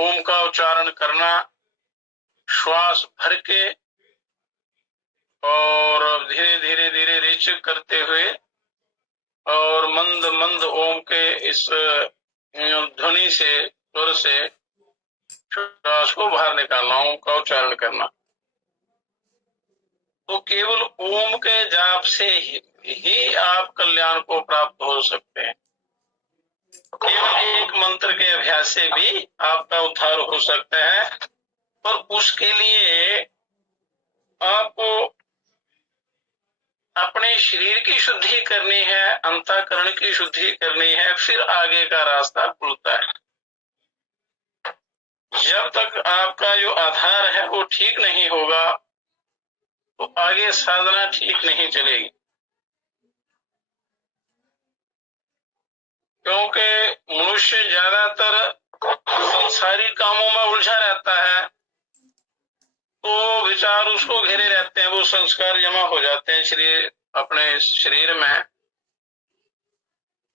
ओम का उच्चारण करना, श्वास भर के और धीरे धीरे धीरे रेचक करते हुए और मंद मंद ओम के इस ध्वनि से, स्वर से श्वास को बाहर निकालना, ओम का उच्चारण करना। तो केवल ओम के जाप से ही आप कल्याण को प्राप्त हो सकते हैं। केवल एक मंत्र के अभ्यास से भी आपका उद्धार हो सकता है, पर उसके लिए आपको अपने शरीर की शुद्धि करनी है, अंतःकरण की शुद्धि करनी है, फिर आगे का रास्ता खुलता है। जब तक आपका जो आधार है वो ठीक नहीं होगा तो आगे साधना ठीक नहीं चलेगी। क्योंकि मनुष्य ज्यादातर संसारी कामों में उलझा रहता है, तो विचार उसको घेरे रहते हैं, वो संस्कार जमा हो जाते हैं शरीर, अपने शरीर में,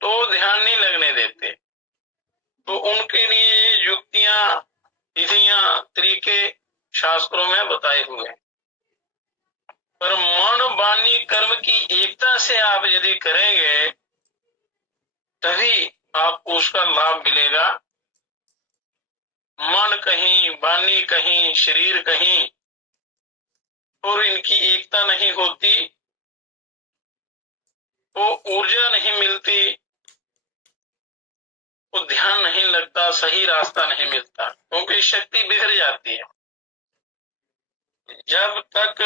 तो ध्यान नहीं लगने देते। तो उनके लिए युक्तियां, विधियां, तरीके शास्त्रों में बताए हुए हैं। पर मन, वाणी, कर्म की एकता से आप यदि करेंगे तभी आपको उसका लाभ मिलेगा। मन कहीं, वाणी कहीं, शरीर कहीं, और इनकी एकता नहीं होती, वो ऊर्जा नहीं मिलती, वो ध्यान नहीं लगता, सही रास्ता नहीं मिलता, क्योंकि शक्ति बिखर जाती है। जब तक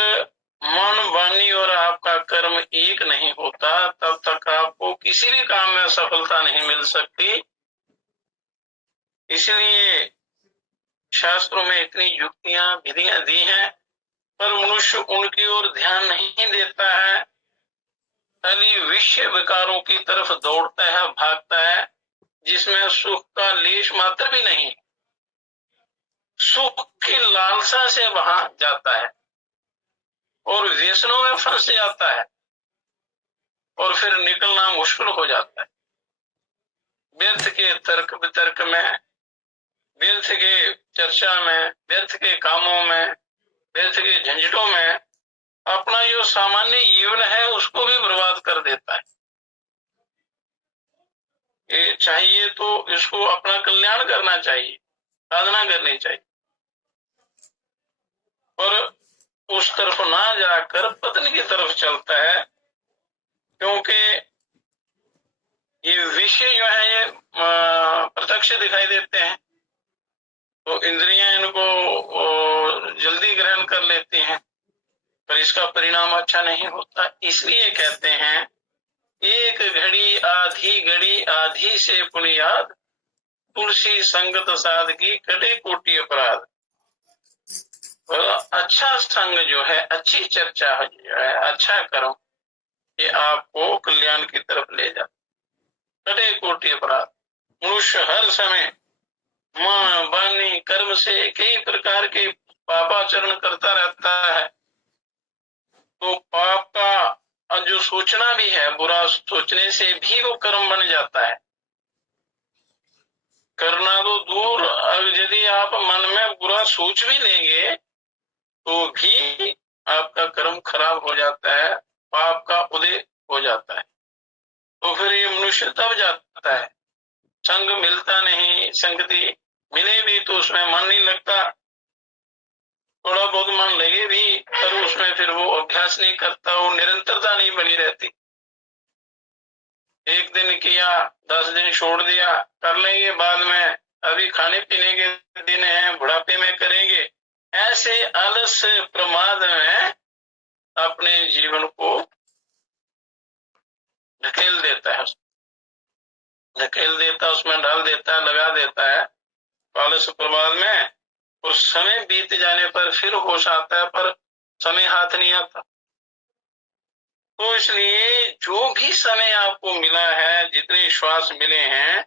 मन, वाणी और आपका कर्म एक नहीं होता तब तक आपको किसी भी काम में सफलता नहीं मिल सकती। इसलिए शास्त्रों में इतनी युक्तियां, विधियां दी हैं, पर मनुष्य उनकी ओर ध्यान नहीं देता है, खाली विषय विकारों की तरफ दौड़ता है, भागता है, जिसमें सुख का लेश मात्र भी नहीं। सुख की लालसा से वहां जाता है और व्यसनों में फंस जाता है और फिर निकलना मुश्किल हो जाता है। व्यर्थ के तर्क वितर्क में, व्यर्थ के चर्चा में, व्यर्थ के कामों में, व्यर्थ के झंझटों में अपना जो सामान्य जीवन है उसको भी बर्बाद कर देता है। ये चाहिए तो इसको अपना कल्याण करना चाहिए, साधना करनी चाहिए, और उस तरफ ना जाकर पतन की तरफ चलता है। क्योंकि ये विषय जो है ये प्रत्यक्ष दिखाई देते हैं, तो इंद्रियां इनको जल्दी ग्रहण कर लेती हैं, पर इसका परिणाम अच्छा नहीं होता। इसलिए कहते हैं, एक घड़ी आधी घड़ी आधी से पुनियाद, तुलसी संगत साधकी कटे कोटि अपराध। अच्छा संग जो है, अच्छी चर्चा जो है, अच्छा कर्म, ये आपको कल्याण की तरफ ले जाता। कटे कोटि अपराध। मनुष्य हर समय मन, वाणी, कर्म से कई प्रकार के पापाचरण करता रहता है, तो पाप का जो सोचना भी है, बुरा सोचने से भी वो कर्म बन जाता है। करना तो दूर, यदि आप मन में बुरा सोच भी लेंगे तो भी आपका कर्म खराब हो जाता है, पाप का उदय हो जाता है। तो फिर ये मनुष्य तब जाता है, संग मिलता नहीं, संगति मिले भी तो उसमें मन नहीं लगता, थोड़ा बहुत मन लगे भी पर उसमें फिर वो अभ्यास नहीं करता, वो निरंतरता नहीं बनी रहती। एक दिन किया, 10 दिन छोड़ दिया, कर लेंगे बाद में, अभी खाने पीने के दिन है, बुढ़ापे में करेंगे, ऐसे आलस प्रमाद में अपने जीवन को ढकेल देता है, ढकेल देता, उसमें डाल देता है, लगा देता है आलस प्रमाद में, और समय बीत जाने पर फिर होश आता है, पर समय हाथ नहीं आता। तो इसलिए जो भी समय आपको मिला है, जितने श्वास मिले हैं,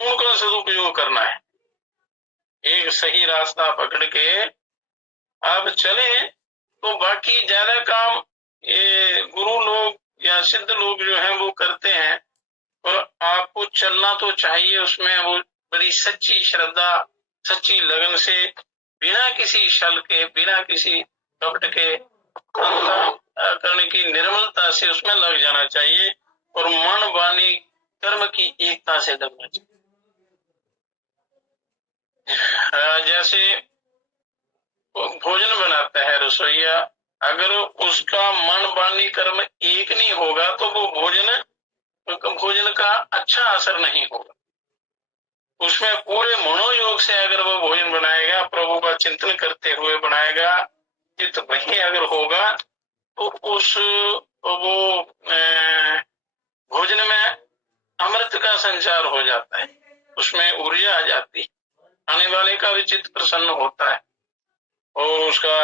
उनका सदुपयोग करना है। एक सही रास्ता पकड़ के आप चले तो बाकी ज्यादा काम ये गुरु लोग या सिद्ध लोग जो हैं वो करते हैं, और आपको चलना तो चाहिए उसमें, वो बड़ी सच्ची श्रद्धा सच्ची लगन से, बिना किसी छल के, बिना किसी कपट के, अंतःकरण की निर्मलता से उसमें लग जाना चाहिए और मन वाणी कर्म की एकता से लगना चाहिए। जैसे भोजन बनाता है रसोईया, अगर उसका मन वाणी कर्म एक नहीं होगा तो वो भोजन का अच्छा असर नहीं होगा। उसमें पूरे मनोयोग से अगर वो भोजन बनाएगा, प्रभु का चिंतन करते हुए बनाएगा, चित्त वही अगर होगा तो वो भोजन में अमृत का संचार हो जाता है, उसमें ऊर्जा आ जाती है, आने वाले का भी चित्त प्रसन्न होता है और उसका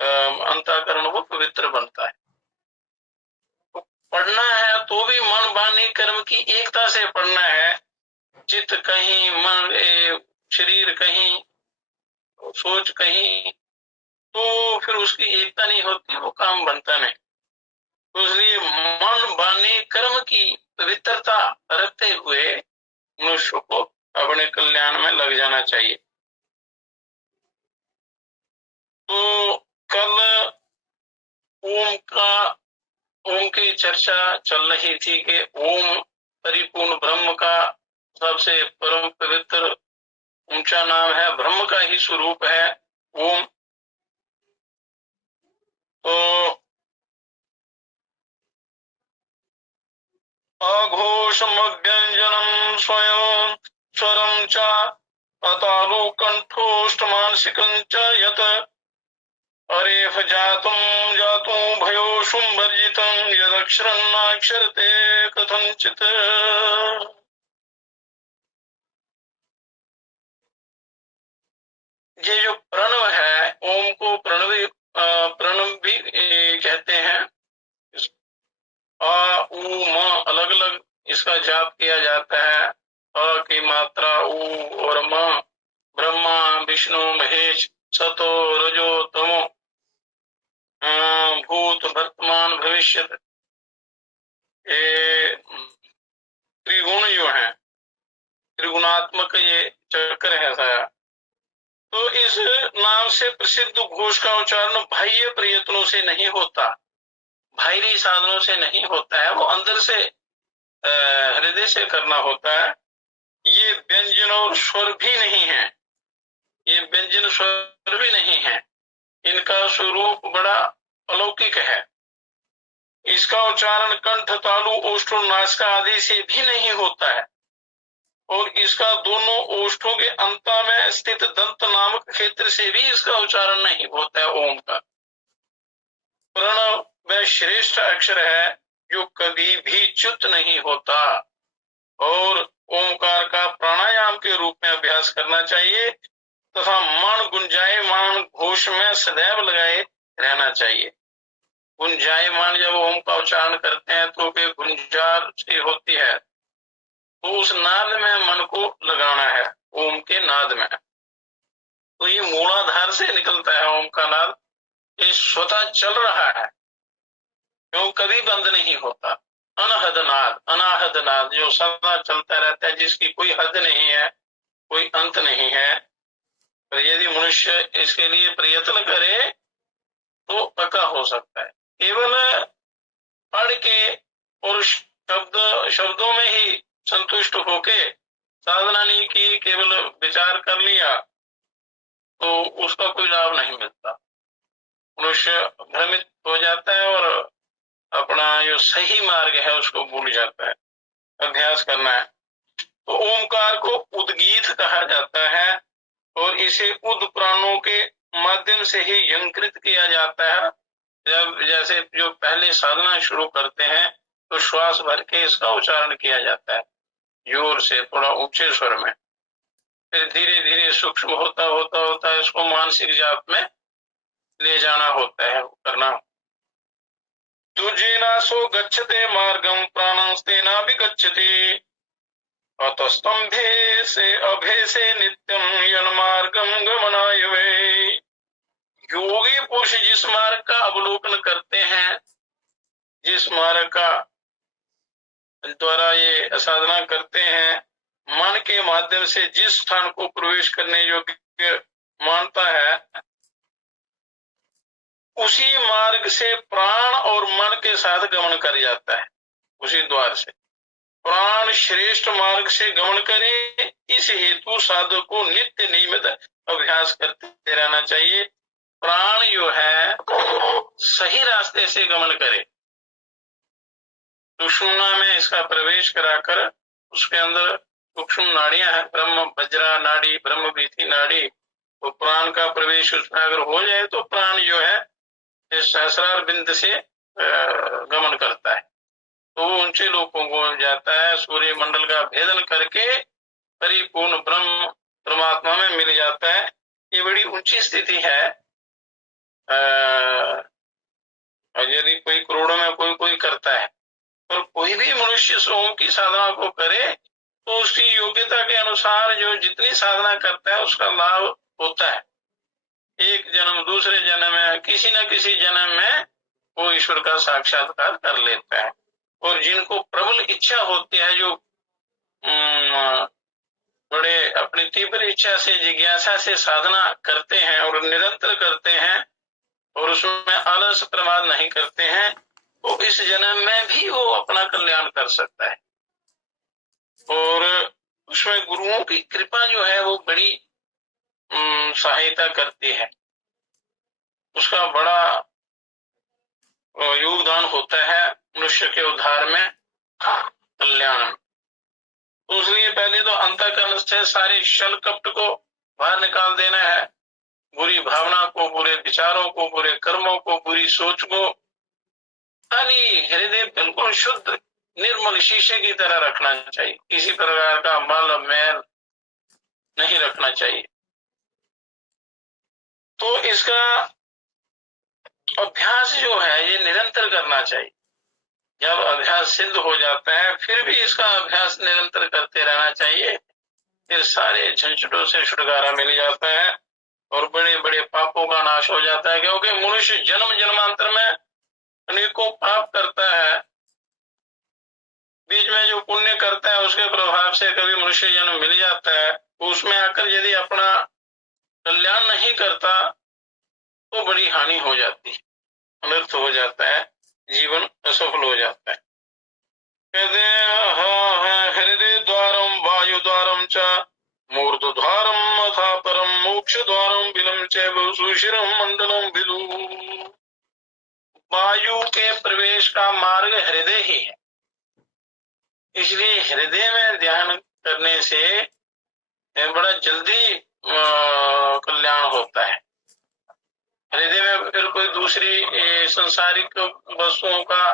अंतःकरण वो पवित्र बनता है। तो पढ़ना है तो भी मन वाणी कर्म की एकता से पढ़ना है। चित्त कहीं, मन शरीर कहीं, सोच कहीं, तो फिर उसकी एकता नहीं होती, वो काम बनता नहीं। तो इसलिए मन वाणी कर्म की पवित्रता रखते हुए मनुष्य को अपने कल्याण में लग जाना चाहिए। तो कल ओम की चर्चा चल रही थी कि ओम परिपूर्ण ब्रह्म का सबसे परम पवित्र ऊंचा नाम है, ब्रह्म का ही स्वरूप है ओम। तो अघोषमव्यंजनम स्वयं स्वरम च अतालु कंठोष्ठ मानसिकं च यत अरेफ जातुं भयो शुंभर्जितं यदक्षरं नाक्षरते कथंचित्। ये जो प्रणव है, ओम को प्रणव भी कहते हैं। अ उ म अलग अलग इसका जाप किया जाता है। अ की मात्रा उ और म, ब्रह्मा विष्णु महेश सतो रजो तमो, भूत वर्तमान भविष्य, ये त्रिगुण जो है, त्रिगुणात्मक ये चक्र है सारा। तो इस नाम से प्रसिद्ध घोष का उच्चारण बाह्य प्रयत्नों से नहीं होता, बाहरी साधनों से नहीं होता है, वो अंदर से हृदय से करना होता है। ये व्यंजन और स्वर भी नहीं है, ये व्यंजन स्वर भी नहीं है, इनका स्वरूप बड़ा अलौकिक है। इसका उच्चारण कंठ, तालु, ओष्ठ, नासिका आदि से भी नहीं होता है और इसका दोनों ओष्ठों के अंत में स्थित दंत नामक क्षेत्र से भी इसका उच्चारण नहीं होता है ओम का। प्रणव वह श्रेष्ठ अक्षर है जो कभी भी च्युत नहीं होता और ओमकार का प्राणायाम के रूप में अभ्यास करना चाहिए तथा मन गुंजायमान घोष में सदैव लगाए रहना चाहिए। गुंजायमान जब ओम का उच्चारण करते हैं तो वे गुंजार से होती है, तो उस नाद में मन को लगाना है, ओम के नाद में। तो ये मूलाधार से निकलता है ओम का नाद, ये स्वतः चल रहा है, क्यों कभी बंद नहीं होता। अनहद नाद, अनाहद नाद जो सदा चलता रहता है, जिसकी कोई हद नहीं है, कोई अंत नहीं है। पर यदि मनुष्य इसके लिए प्रयत्न करे तो पक्का हो सकता है। केवल पढ़ के और शब्दों में ही संतुष्ट होके साधना नहीं की, केवल विचार कर लिया, तो उसका कोई लाभ नहीं मिलता। मनुष्य भ्रमित हो जाता है और अपना जो सही मार्ग है उसको भूल जाता है। अभ्यास करना है। तो ओमकार को उद्गीत कहा जाता है और इसे उद प्राणों के माध्यम से ही यंत्रित किया जाता है। जब जैसे जो पहले साधना शुरू करते हैं तो श्वास भर के इसका उच्चारण किया जाता है, जोर से, थोड़ा ऊंचे स्वर में। फिर धीरे धीरे सूक्ष्म होता होता होता इसको मानसिक जाप में ले जाना होता है, करना। तुजेनासो गच्छते मार्गम प्राणस्तेना भी गच्छति अतस्तंभे से अभे से नित्यम यन्मार्गम गमनाय वे। योगी पुरुष जिस मार्ग का अवलोकन करते हैं, जिस मार्ग का द्वारा ये साधना करते हैं, मन के माध्यम से जिस स्थान को प्रवेश करने योग्य मानता है, उसी मार्ग से प्राण और मन के साथ गमन कर जाता है। उसी द्वार से प्राण श्रेष्ठ मार्ग से गमन करे, इस हेतु साधक को नित्य नियमित अभ्यास करते रहना चाहिए। प्राण जो है सही रास्ते से गमन करे, सुषुम्ना में इसका प्रवेश कराकर उसके अंदर सूक्ष्म नाड़ियां हैं, ब्रह्म वज्रा नाड़ी, ब्रह्म भीति नाड़ी, तो प्राण का प्रवेश उसमें अगर हो जाए तो प्राण जो है इस सहस्रार बिंद से गमन करता है, तो वो ऊंचे लोगों को जाता है, सूर्य मंडल का भेदन करके परिपूर्ण ब्रह्म परमात्मा में मिल जाता है। ये बड़ी ऊंची स्थिति है। यदि कोई करोड़ों में कोई करता है, पर कोई भी मनुष्य सोम की साधना को करे तो उसकी योग्यता के अनुसार जो जितनी साधना करता है उसका लाभ होता है। एक जन्म दूसरे जन्म में किसी न किसी जन्म में वो ईश्वर का साक्षात्कार कर लेता है। और जिनको प्रबल इच्छा होती है, जो बड़े अपनी तीव्र इच्छा से जिज्ञासा से साधना करते हैं और निरंतर करते हैं और उसमें आलस प्रमाद नहीं करते हैं, तो इस जन्म में भी वो अपना कल्याण कर सकता है। और उसमें गुरुओं की कृपा जो है वो बड़ी सहायता करती है, उसका बड़ा योगदान होता है मनुष्य के उद्धार में, कल्याण में। तो इसलिए पहले तो अंतःकरण से सारे छल कपट को बाहर निकाल देना है, बुरी भावना को, बुरे विचारों को, बुरे कर्मों को, बुरी सोच को, खाली हृदय बिल्कुल शुद्ध निर्मल शीशे की तरह रखना चाहिए, किसी प्रकार का मल मैल नहीं रखना चाहिए। तो इसका अभ्यास जो है ये निरंतर करना चाहिए। जब अभ्यास सिद्ध हो जाता है फिर भी इसका अभ्यास निरंतर करते रहना चाहिए, फिर सारे झंझटों से छुटकारा मिल जाता है और बड़े बड़े पापों का नाश हो जाता है। क्योंकि मनुष्य जन्म जन्मांतर में अनेकों पाप करता है, बीच में जो पुण्य करता है उसके प्रभाव से कभी मनुष्य जन्म मिल जाता है, उसमें आकर यदि अपना कल्याण नहीं करता तो बड़ी हानि हो जाती है, अनर्थ हो जाता है, जीवन असफल हो जाता है। कहते हैं हृदय द्वारम वायु द्वारम च मूर्ध द्वारम अथा परम मोक्ष द्वारम बिलम च सुशिरम मंडलम विदु। वायु के प्रवेश का मार्ग हृदय ही है, इसलिए हृदय में ध्यान करने से बड़ा जल्दी कल्याण होता है। हृदय में फिर कोई दूसरी सांसारिक वस्तुओं का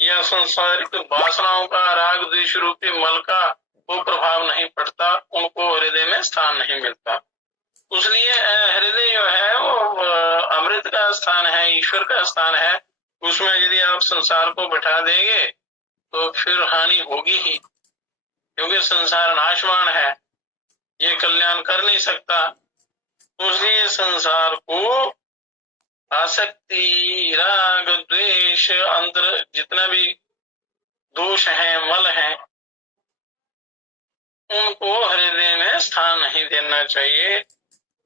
या सांसारिक वासनाओं का, राग द्वेष रूपी मल का वो प्रभाव नहीं पड़ता, उनको हृदय में स्थान नहीं मिलता। इसलिए हृदय जो है वो अमृत का स्थान है, ईश्वर का स्थान है। उसमें यदि आप संसार को बैठा देंगे तो फिर हानि होगी ही, क्योंकि संसार नाशवान है, ये कल्याण कर नहीं सकता। इसलिए संसार को आसक्ति, राग, द्वेष, अंतर जितना भी दोष हैं, मल हैं, उनको हृदय में स्थान नहीं देना चाहिए।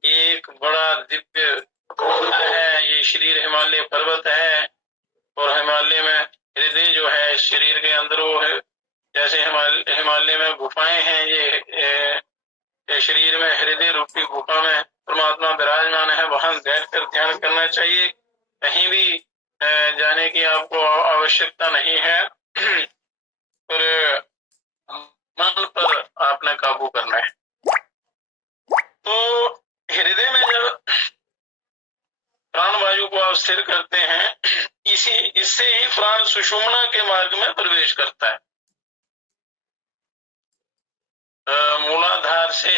एक बड़ा दिव्य है, ये शरीर हिमालय पर्वत है, और हिमालय में हृदय जो है शरीर के अंदर वो है, जैसे हिमालय में गुफाएं हैं, ये शरीर में हृदय रूपी गुफा में परमात्मा विराजमान है, वहां बैठकर ध्यान करना चाहिए। कहीं भी जाने की आपको आवश्यकता नहीं है, पर मन पर आपने काबू करना है। तो हृदय में जब प्राण वायु को आप स्थिर करते हैं, इससे ही प्राण सुषुम्ना के मार्ग में प्रवेश करता है। मूलाधार से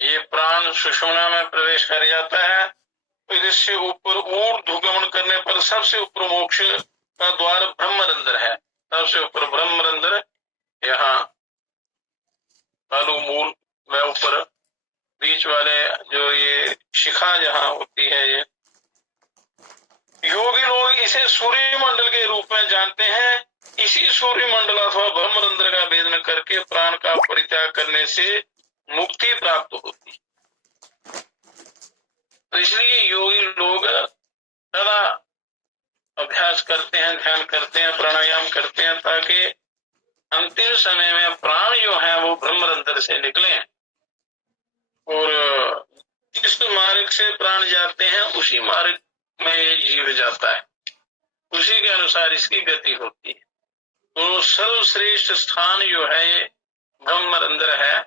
ये प्राण सुषुम्ना में प्रवेश कर जाता है, फिर इससे ऊपर ऊर्ध्वगमन करने पर सबसे ऊपर मोक्ष का द्वार ब्रह्मरंध्र है। सबसे ऊपर ब्रह्मरंध्र, यहाँ तालु मूल में ऊपर बीच वाले जो ये शिखा जहाँ होती है, ये योगी लोग इसे सूर्य मंडल के रूप में जानते हैं। इसी सूर्य मंडल अथवा ब्रह्मरंध्र का भेदन करके प्राण का परित्याग करने से मुक्ति प्राप्त होती है। तो इसलिए योगी लोग सदा अभ्यास करते हैं, ध्यान करते हैं, प्राणायाम करते हैं, ताकि अंतिम समय में प्राण जो है वो ब्रह्मरंध्र से निकले और जिस मार्ग से प्राण जाते हैं उसी मार्ग में ये जीव जाता है, उसी के अनुसार इसकी गति होती है। तो सर्वश्रेष्ठ स्थान जो है ये ब्रह्मरंध्र है।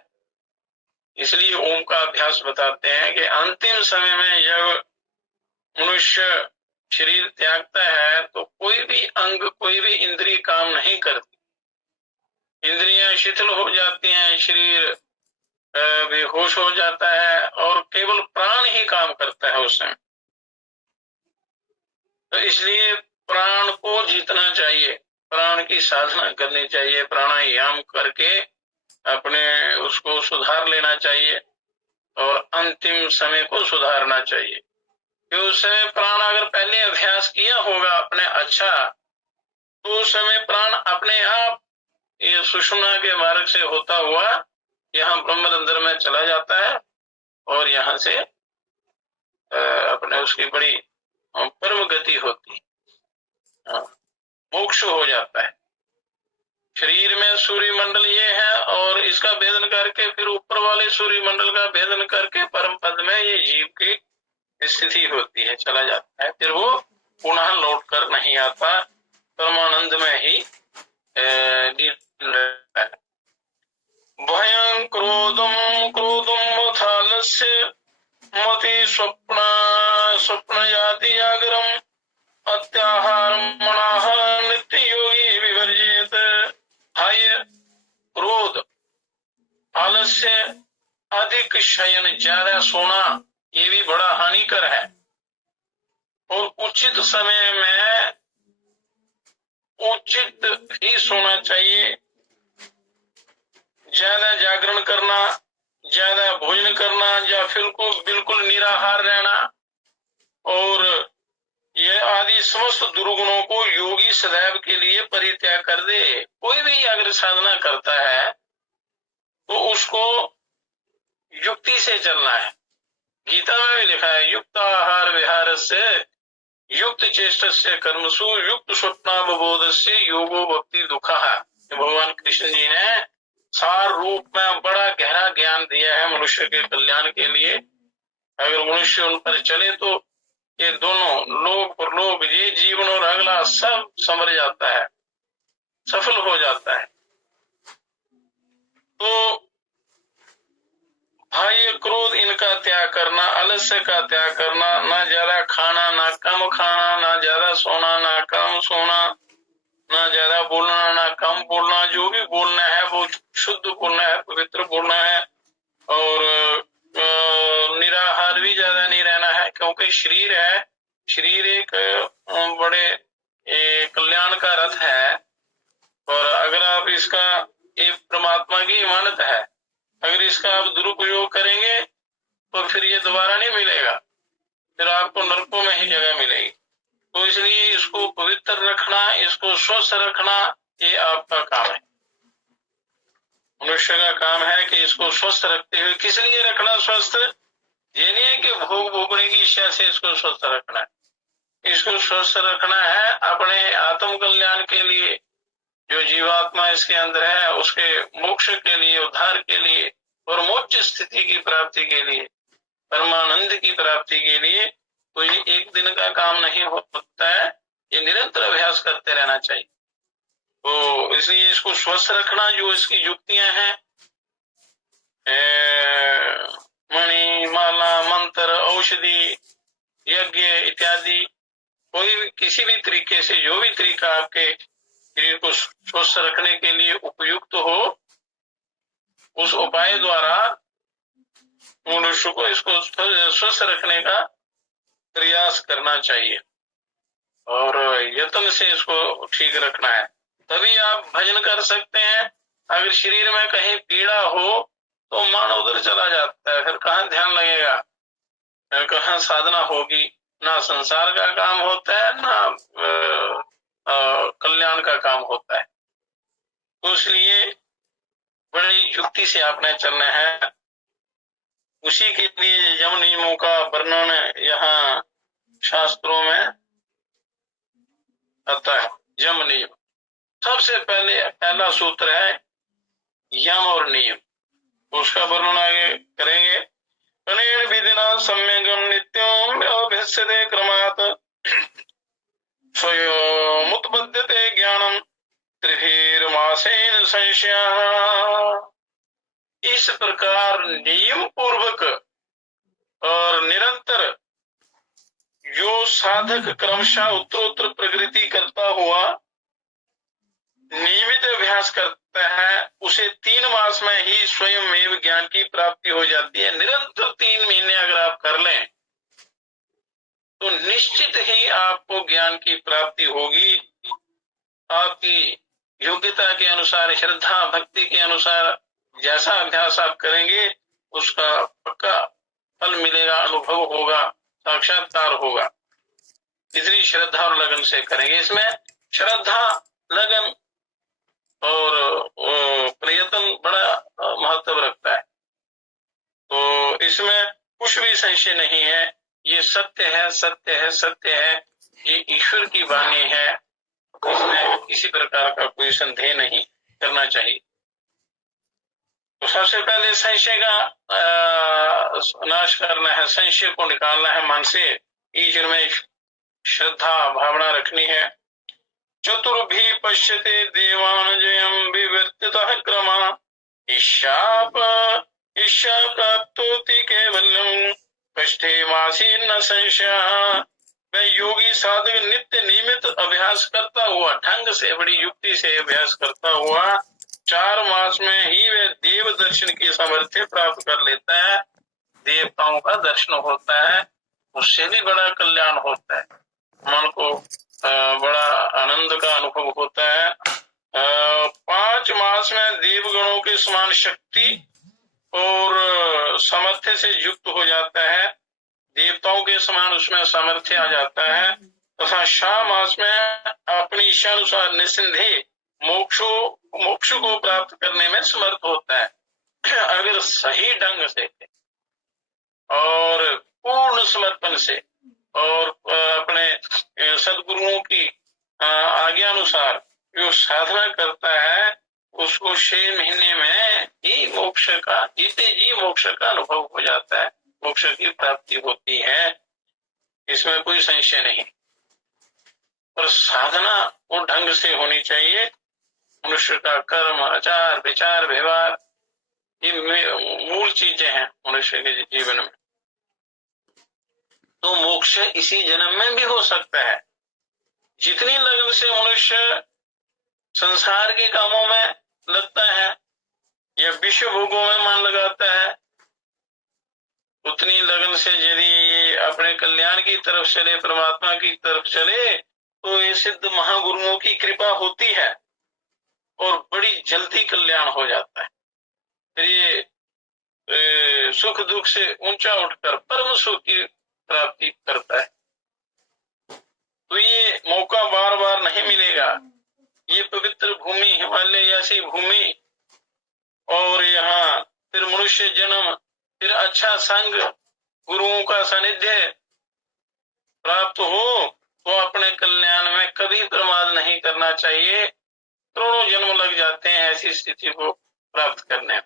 इसलिए ओम का अभ्यास बताते हैं कि अंतिम समय में जब मनुष्य शरीर त्यागता है तो कोई भी अंग, कोई भी इंद्रिय काम नहीं करती, इंद्रियां शिथिल हो जाती हैं, शरीर बेहोश हो जाता है और केवल प्राण ही काम करता है उस समय। तो इसलिए प्राण को जीतना चाहिए, प्राण की साधना करनी चाहिए, प्राणायाम करके अपने उसको सुधार लेना चाहिए और अंतिम समय को सुधारना चाहिए। कि उस समय प्राण अगर पहले अभ्यास किया होगा अपने अच्छा, तो उस समय प्राण अपने आप ये सुषुम्ना के मार्ग से होता हुआ यहाँ ब्रह्मरंध्र में चला जाता है और यहाँ से अपने उसकी बड़ी परम गति होती है, मोक्ष हो जाता है। शरीर में सूर्य मंडल ये है और इसका भेदन करके फिर ऊपर वाले सूर्य मंडल का भेदन करके परम पद में ये जीव की स्थिति होती है, चला जाता है, फिर वो पुनः लौट कर नहीं आता, परमानंद में ही भयं क्रोधम क्रोधम थालस्य मति स्वप्न याति जागरम अत्याहारम मनाह नित्य योगी विवर्जित। भय, क्रोध, आलस्य, अधिक शयन, ज्यादा सोना, ये भी बड़ा हानिकर है। और उचित समय में उचित ही सोना चाहिए, ज्यादा जागरण करना, ज्यादा भोजन करना या फिर को बिल्कुल निराहार रहना और यह आदि समस्त दुर्गुणों को योगी सदैव के लिए परित्याग कर दे। कोई भी अगर साधना करता है तो उसको युक्ति से चलना है। गीता में भी लिखा है युक्त आहार विहार से युक्त चेष्ट से कर्मसु युक्त स्वप्नावबोध से योगो भक्ति दुखा है। भगवान कृष्ण जी ने सार रूप में बड़ा गहरा ज्ञान दिया है मनुष्य के कल्याण के लिए। अगर मनुष्य उन पर चले तो ये दोनों लोक परलोक, ये जीवन और अगला सब संवर जाता है, सफल हो जाता है। तो भय, क्रोध इनका त्याग करना, आलस्य का त्याग करना, ना ज्यादा खाना ना कम खाना, ना ज्यादा सोना ना कम सोना, ना ज्यादा बोलना ना कम बोलना, जो भी बोलना है वो शुद्ध बोलना है, पवित्र बोलना है और निराहार भी ज्यादा नहीं रहना है, क्योंकि शरीर है, शरीर एक बड़े कल्याण का रथ है और अगर आप इसका एक परमात्मा की इमानत है, अगर इसका आप दुरुपयोग करेंगे तो फिर ये दोबारा नहीं मिलेगा, फिर आपको नरकों में ही जगह मिलेगी। तो इसलिए इसको पवित्र रखना, इसको स्वस्थ रखना, ये आपका काम है, मनुष्य का काम है कि इसको स्वस्थ रखते हुए। किस लिए रखना स्वस्थ? ये नहीं है कि भोग भोगने की इच्छा से इसको स्वस्थ रखना है, इसको स्वस्थ रखना है अपने आत्म कल्याण के लिए, जो जीवात्मा इसके अंदर है उसके मोक्ष के लिए, उद्धार के लिए और मोक्ष स्थिति की प्राप्ति के लिए, परमानंद की प्राप्ति के लिए। तो ये एक दिन का काम नहीं हो सकता है, ये निरंतर अभ्यास करते रहना चाहिए। तो इसलिए इसको स्वस्थ रखना, जो इसकी युक्तियां हैं, मणि, माला, मंत्र, औषधि, यज्ञ इत्यादि, कोई भी किसी भी तरीके से जो भी तरीका आपके शरीर को स्वस्थ रखने के लिए उपयुक्त हो, उस उपाय द्वारा मनुष्य को इसको स्वस्थ रखने का प्रयास करना चाहिए और यत्न से इसको ठीक रखना है, तभी आप भजन कर सकते हैं। अगर शरीर में कहीं पीड़ा हो तो मन उधर चला जाता है, फिर कहाँ ध्यान लगेगा, कहाँ साधना होगी, ना संसार का काम होता है, ना कल्याण का काम होता है। तो इसलिए बड़ी युक्ति से आपने चलना है। उसी के लिए यम नियमों का वर्णन यहाँ शास्त्रों में आता है। यम नियम सबसे पहला सूत्र है यम और नियम, उसका वर्णन आगे करेंगे। अनेन विधिना सम्यगम नित्यम अभ्यस्यते क्रमात् स्वयमुत्पद्यते ज्ञानम त्रिभिर्मासेन संशयः। इस प्रकार नियम पूर्वक और निरंतर जो साधक क्रमशः उत्तरोत्तर प्रगति करता हुआ नियमित अभ्यास करता है, उसे 3 मास में ही स्वयं में ज्ञान की प्राप्ति हो जाती है। निरंतर 3 महीने अगर आप कर लें तो निश्चित ही आपको ज्ञान की प्राप्ति होगी। आपकी योग्यता के अनुसार, श्रद्धा भक्ति के अनुसार जैसा अभ्यास आप करेंगे उसका पक्का फल मिलेगा, अनुभव होगा, साक्षात्कार होगा। इतनी श्रद्धा और लगन से करेंगे। इसमें श्रद्धा, लगन और प्रयत्न बड़ा महत्व रखता है। तो इसमें कुछ भी संशय नहीं है, ये सत्य है, सत्य है, सत्य है, ये ईश्वर की वाणी है। इसमें किसी प्रकार का कोई संदेह नहीं करना चाहिए। तो सबसे पहले संशय का नाश करना है, संशय को निकालना है मन से, ईश्वर में श्रद्धा भावना रखनी है। चतुर्भी पश्यते देवान जयम विवर्तितः क्रमा ईशा प्राप्तोति कैवल्यम कष्टे मासी न संशय। वह योगी साधक नित्य नियमित अभ्यास करता हुआ, ढंग से बड़ी युक्ति से अभ्यास करता हुआ 4 मास में ही वह देव दर्शन की सामर्थ्य प्राप्त कर लेता है। देवताओं का दर्शन होता है, उससे भी बड़ा कल्याण होता है, मन को बड़ा आनंद का अनुभव होता है। 5 मास में देवगणों के समान शक्ति और सामर्थ्य से युक्त हो जाता है, देवताओं के समान उसमें सामर्थ्य आ जाता है तथा 6 मास में अपनी इच्छा अनुसार निस्संदेह मोक्ष को प्राप्त करने में समर्थ होता है। अगर सही ढंग से और पूर्ण समर्पण से और अपने सदगुरुओं की आज्ञा अनुसार जो साधना करता है, उसको 6 महीने में ही मोक्ष का, जीते जी मोक्ष का अनुभव हो जाता है, मोक्ष की प्राप्ति होती है। इसमें कोई संशय नहीं। पर साधना वो ढंग से होनी चाहिए। मनुष्य का कर्म, आचार, विचार, व्यवहार, ये मूल चीजें हैं मनुष्य के जीवन में। तो मोक्ष इसी जन्म में भी हो सकता है। जितनी लगन से मनुष्य संसार के कामों में लगता है या विश्व भोगों में मन लगाता है, उतनी लगन से यदि अपने कल्याण की तरफ चले, परमात्मा की तरफ चले, तो ये सिद्ध महागुरुओं की कृपा होती है और बड़ी जल्दी कल्याण हो जाता है। फिर ये सुख दुख से ऊंचा उठकर परम सुख की प्राप्ति करता है। तो ये मौका बार बार नहीं मिलेगा। ये पवित्र भूमि, हिमालय जैसी भूमि, और यहाँ फिर मनुष्य जन्म, फिर अच्छा संग, गुरुओं का सानिध्य प्राप्त हो, तो अपने कल्याण में कभी प्रमाद नहीं करना चाहिए। करोड़ों जन्म लग जाते हैं ऐसी स्थिति को प्राप्त करने में।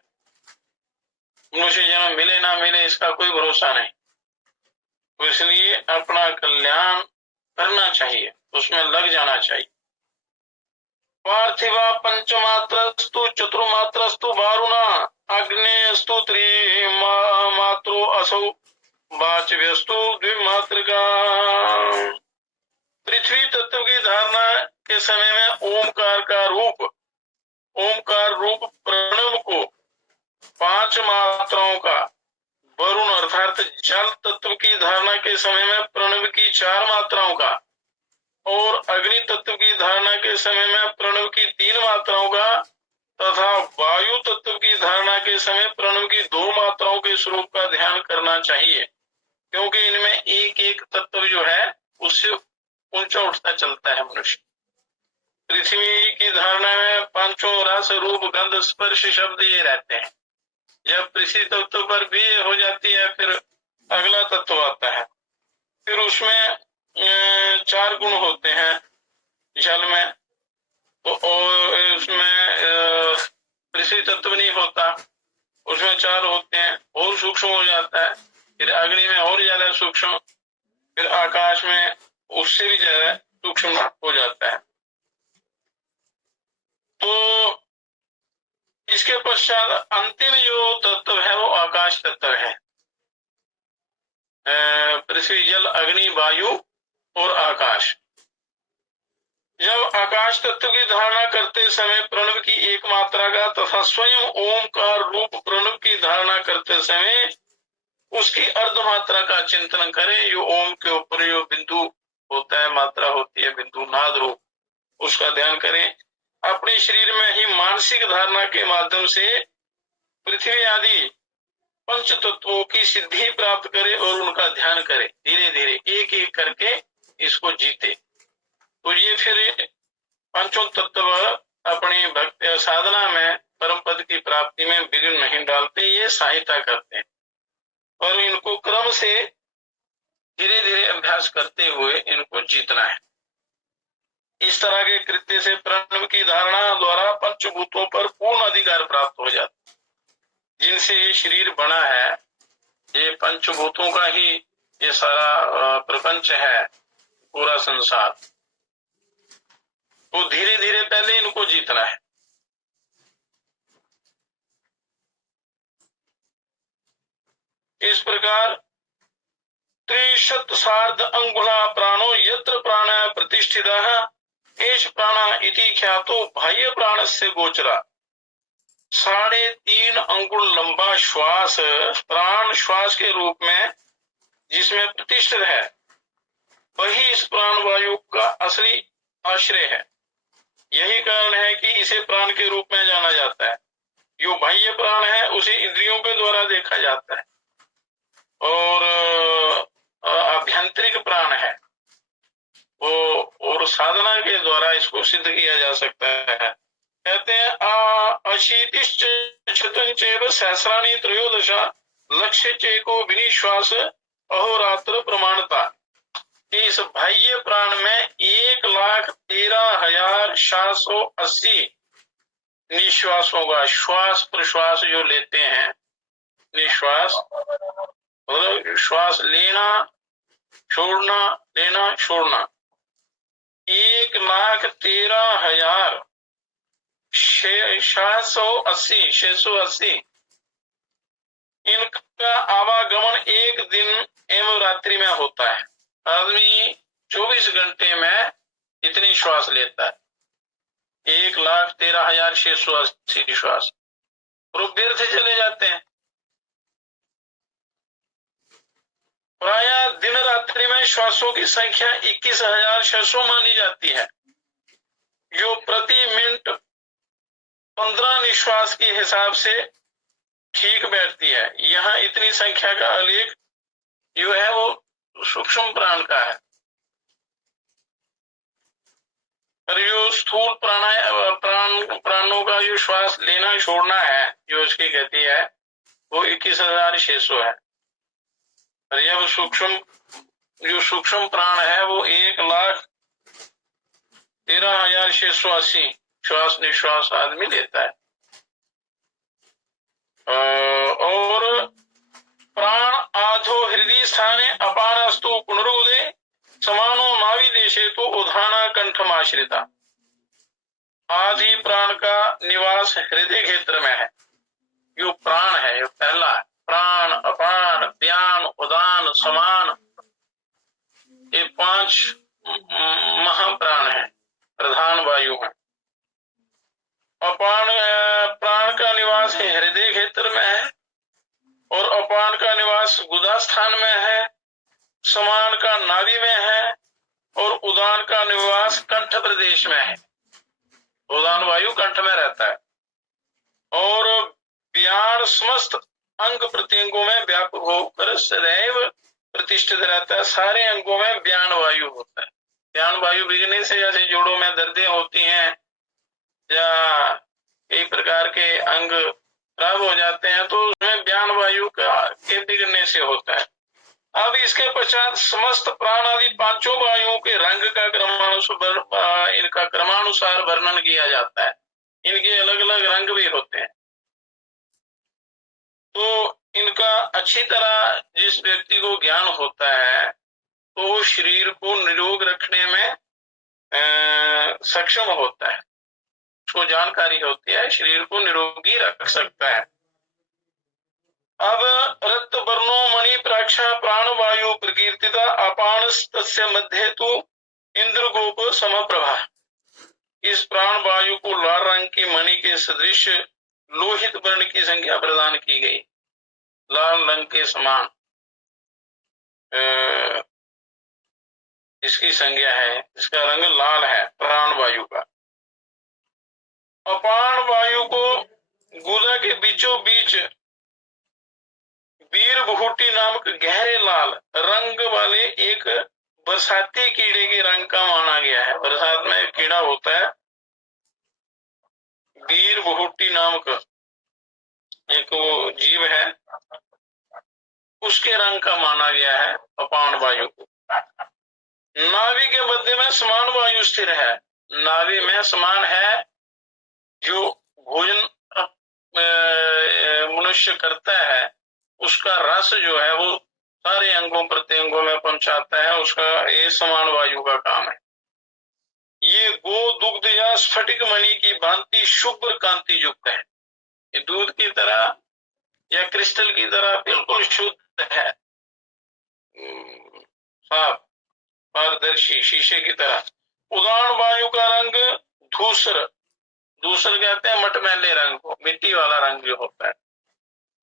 मनुष्य जन्म मिले ना मिले इसका कोई भरोसा नहीं। तो इसलिए अपना कल्याण करना चाहिए, उसमें लग जाना चाहिए। पार्थिवा पंचमात्रस्तु चतुर्मात्रस्तु वारुणा अग्नेयस्तु त्रिमात्रो असौ वाचव्यस्तु द्विमात्रका। पृथ्वी तत्व की धारणा के समय में ओमकार रूप प्रणव को 5 मात्राओं का, वरुण अर्थात जल तत्व की धारणा के समय में प्रणव की 4 मात्राओं का, और अग्नि तत्व की धारणा के समय में प्रणव की 3 मात्राओं का, तथा वायु तत्व की धारणा के समय प्रणव की 2 मात्राओं के स्वरूप का ध्यान करना चाहिए। क्योंकि इनमें एक एक तत्व जो है उससे ऊंचा उठता चलता है मनुष्य। पृथ्वी की धारणा में पांचों रस, रूप, गंध, स्पर्श, शब्द ये रहते हैं। जब पृथ्वी तत्व पर भी हो जाती है फिर अगला तत्व आता है। फिर उसमें 4 गुण होते हैं जल में, तो उसमें पृथ्वी तत्व नहीं होता, उसमें 4 होते हैं, और सूक्ष्म हो जाता है। फिर अग्नि में और ज्यादा सूक्ष्म, फिर आकाश में उससे भी ज्यादा सूक्ष्म हो जाता है। तो इसके पश्चात अंतिम जो तत्व है वो आकाश तत्व है। पृथ्वी, जल, अग्नि, वायु और आकाश। जब आकाश तत्व की धारणा करते समय प्रणव की एक मात्रा का तथा स्वयं ओमकार रूप प्रणव की धारणा करते समय उसकी अर्ध मात्रा का चिंतन करें। जो ओम के ऊपर जो बिंदु होता है, मात्रा होती है बिंदु नाद रूप, उसका ध्यान करें। अपने शरीर में ही मानसिक धारणा के माध्यम से पृथ्वी आदि पंच तत्वों की सिद्धि प्राप्त करे और उनका ध्यान करे। धीरे धीरे एक एक करके इसको जीते, तो ये फिर पंचों तत्व अपनी भक्ति साधना में परम पद की प्राप्ति में विघ्न नहीं डालते, ये सहायता करते हैं। और इनको क्रम से धीरे धीरे अभ्यास करते हुए इनको जीतना है। इस तरह के कृत्य से प्रणव की धारणा द्वारा पंचभूतों पर पूर्ण अधिकार प्राप्त हो जाता है। जिनसे ये शरीर बना है, ये पंचभूतों का ही ये सारा प्रपंच है, पूरा संसार। तो धीरे धीरे पहले इनको जीतना है। इस प्रकार त्रिशत सार्ध अंगुला प्राणो यत्र प्राण प्रतिष्ठितः एष प्राण इति ख्यातो बाह्य प्राण से गोचरा। 3.5 अंगुल लंबा श्वास प्राण श्वास के रूप में जिसमें प्रतिष्ठित है, वही इस प्राण वायु का असली आश्रय है। यही कारण है कि इसे प्राण के रूप में जाना जाता है। जो बाह्य प्राण है उसे इंद्रियों के द्वारा देखा जाता है, और आभ्यंतरिक प्राण है वो, और साधना के द्वारा इसको सिद्ध किया जा सकता है। कहते हैं अशीतिश्च शतंचैव सहस्राणि त्रयोदशा लक्ष्य चेको विनिश्वास अहोरात्र प्रमाणता। इस बाह्य प्राण में 1,13,780 निश्वासों का, श्वास प्रश्वास जो लेते हैं, निश्वास मतलब श्वास लेना छोड़ना, लेना छोड़ना, 1,13,780 इनका आवागमन एक दिन एवं रात्रि में होता है। आदमी 24 घंटे में इतनी श्वास लेता है, 1,13,680 श्वास, और व्यर्थ चले जाते हैं। प्रायः दिन रात्रि में श्वासों की संख्या 21,600 मानी जाती है, जो प्रति मिनट 15 निश्वास के हिसाब से ठीक बैठती है। यहाँ इतनी संख्या का उल्लेख जो है वो सूक्ष्म प्राण का है, और जो स्थूल प्राणों का जो श्वास लेना छोड़ना है, जो उसकी गति है वो 21,600 है। और यह सूक्ष्म प्राण है वो 1,13,680 श्वास निश्वास आदमी लेता है। और प्राण आधो हृदय स्थाने अपानस्तु पुनरुदे समानो नाभि देशे तो उधाना कंठमाश्रिता। आदि प्राण का निवास हृदय क्षेत्र में है। जो प्राण है, जो पहला है, प्राण, अपान, व्यान, उदान, समान, ये 5 महाप्राण है, प्रधान वायु है। अपान प्राण का निवास है हृदय क्षेत्र में है, और अपान का निवास गुदा स्थान में है, समान का नाभि में है, और उदान का निवास कंठ प्रदेश में है। उदान वायु कंठ में रहता है, और व्यान समस्त अंग प्रत्यंगों में व्यापक होकर सदैव प्रतिष्ठित रहता है। सारे अंगों में व्यान वायु होता है। ज्ञान वायु बिगड़ने से जैसे जोड़ों में दर्दें होती हैं या कई प्रकार के अंग खराब हो जाते हैं, तो उसमें ज्ञान वायु के बिगड़ने से होता है। अब इसके पश्चात समस्त प्राण आदि पांचों वायुओं के रंग का इनका क्रमानुसार वर्णन किया जाता है। इनके अलग अलग रंग भी होते हैं। तो इनका अच्छी तरह जिस व्यक्ति को ज्ञान होता है तो वो शरीर को निरोग रखने में सक्षम होता है, उसको जानकारी होती है, शरीर को निरोगी रख सकता है। अब रक्त वर्णो मणि प्राक्षा प्राण वायु प्रकीर्तिता अपान तस्य मध्य तु इंद्र गोप समप्रभा। इस प्राण वायु को लाल रंग की मणि के सदृश लोहित वर्ण की संज्ञा प्रदान की गई। लाल रंग के समान इसकी संज्ञा है, इसका रंग लाल है प्राण वायु का। अपान वायु को गुदा के बीचों बीच वीर बहुटी नामक गहरे लाल रंग वाले एक बरसाती कीड़े के रंग का माना गया है। बरसात में एक कीड़ा होता है, वीर बहुटी नामक एक वो जीव है, उसके रंग का माना गया है अपान वायु को। नाभि के मध्य में समान वायु स्थिर है। नाभि में समान है, जो भोजन मनुष्य करता है उसका रस जो है वो सारे अंगों प्रत्यंगों में पहुंचाता है, उसका ये समान वायु का काम है। ये गो दुग्ध या स्फटिक मणि की भांति शुभ्र कांति युक्त है। ये दूध की तरह या क्रिस्टल की तरह बिल्कुल शुद्ध है, साफ पारदर्शी शीशे की तरह। उदान वायु का रंग धूसर, धूसर कहते हैं मटमैले रंग को, मिट्टी वाला रंग जो होता है।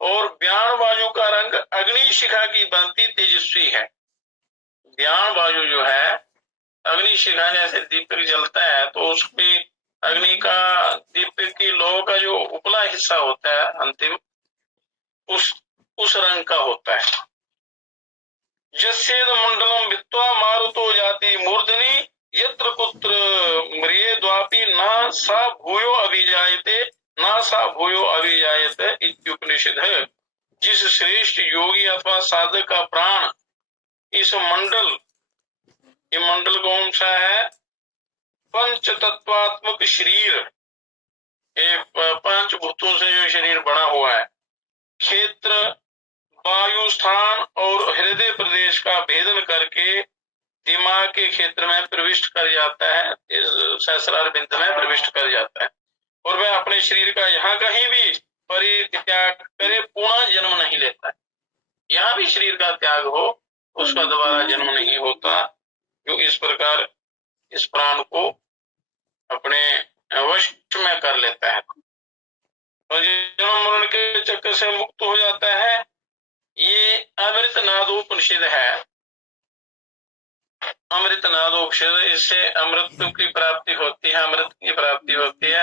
और व्यान वायु का रंग अग्नि शिखा की भांति तेजस्वी है। व्यान वायु जो है अग्नि शिखा, जैसे दीपक जलता है तो उसकी अग्नि का दीपक की लौ का जो उपला हिस्सा होता है अंतिम, उस रंग का होता है। यस्येद मंडलम वित्वा मारुतो जाति मूर्धनि यत्र कुत्र म्रिये द्वापि न सा भूयो अभिजायते न सा भूयो अभिजायते इत्युपनिषद है। जिस श्रेष्ठ योगी अथवा साधक का प्राण इस मंडल, ये मंडल कौन सा है? पंच तत्वात्मक शरीर, पांच भूतों से जो शरीर बना हुआ है, क्षेत्र वायु स्थान और हृदय प्रदेश का भेदन करके दिमाग के क्षेत्र में प्रविष्ट कर जाता है, इस सहस्रार बिंद में प्रविष्ट कर जाता है। और वह अपने शरीर का यहाँ कहीं भी परित्याग करे पुनः जन्म नहीं लेता है। यहाँ भी शरीर का त्याग हो उसका दोबारा जन्म नहीं होता, जो इस प्रकार इस प्राण को अपने वश में कर लेता है और जन्म मरण के चक्कर से मुक्त हो जाता है। ये अमृत नादोपनिषद है। अमृत नादोपनिषद, इससे अमृत की प्राप्ति होती है, अमृत की प्राप्ति होती है।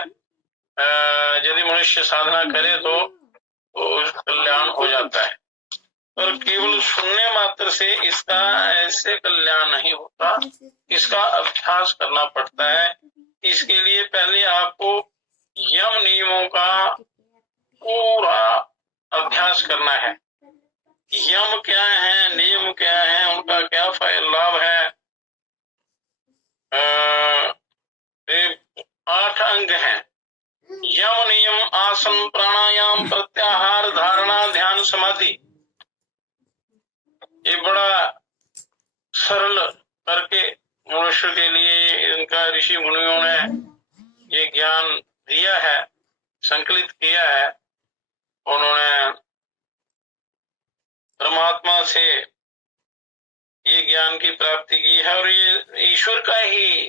यदि मनुष्य साधना करे तो कल्याण हो जाता है। और केवल सुनने मात्र से इसका ऐसे कल्याण नहीं होता, इसका अभ्यास करना पड़ता है। इसके लिए पहले आपको यम नियमों का पूरा अभ्यास करना है। यम क्या है, नियम क्या है, उनका क्या लाभ है। 8 अंग हैं। यम नियम आसन प्राणायाम प्रत्याहार धारणा ध्यान समाधि। ये बड़ा सरल करके मनुष्य के लिए इनका ऋषि मुनियों ने ये ज्ञान दिया है, संकलित किया है। उन्होंने परमात्मा से ये ज्ञान की प्राप्ति की है और ये ईश्वर का ही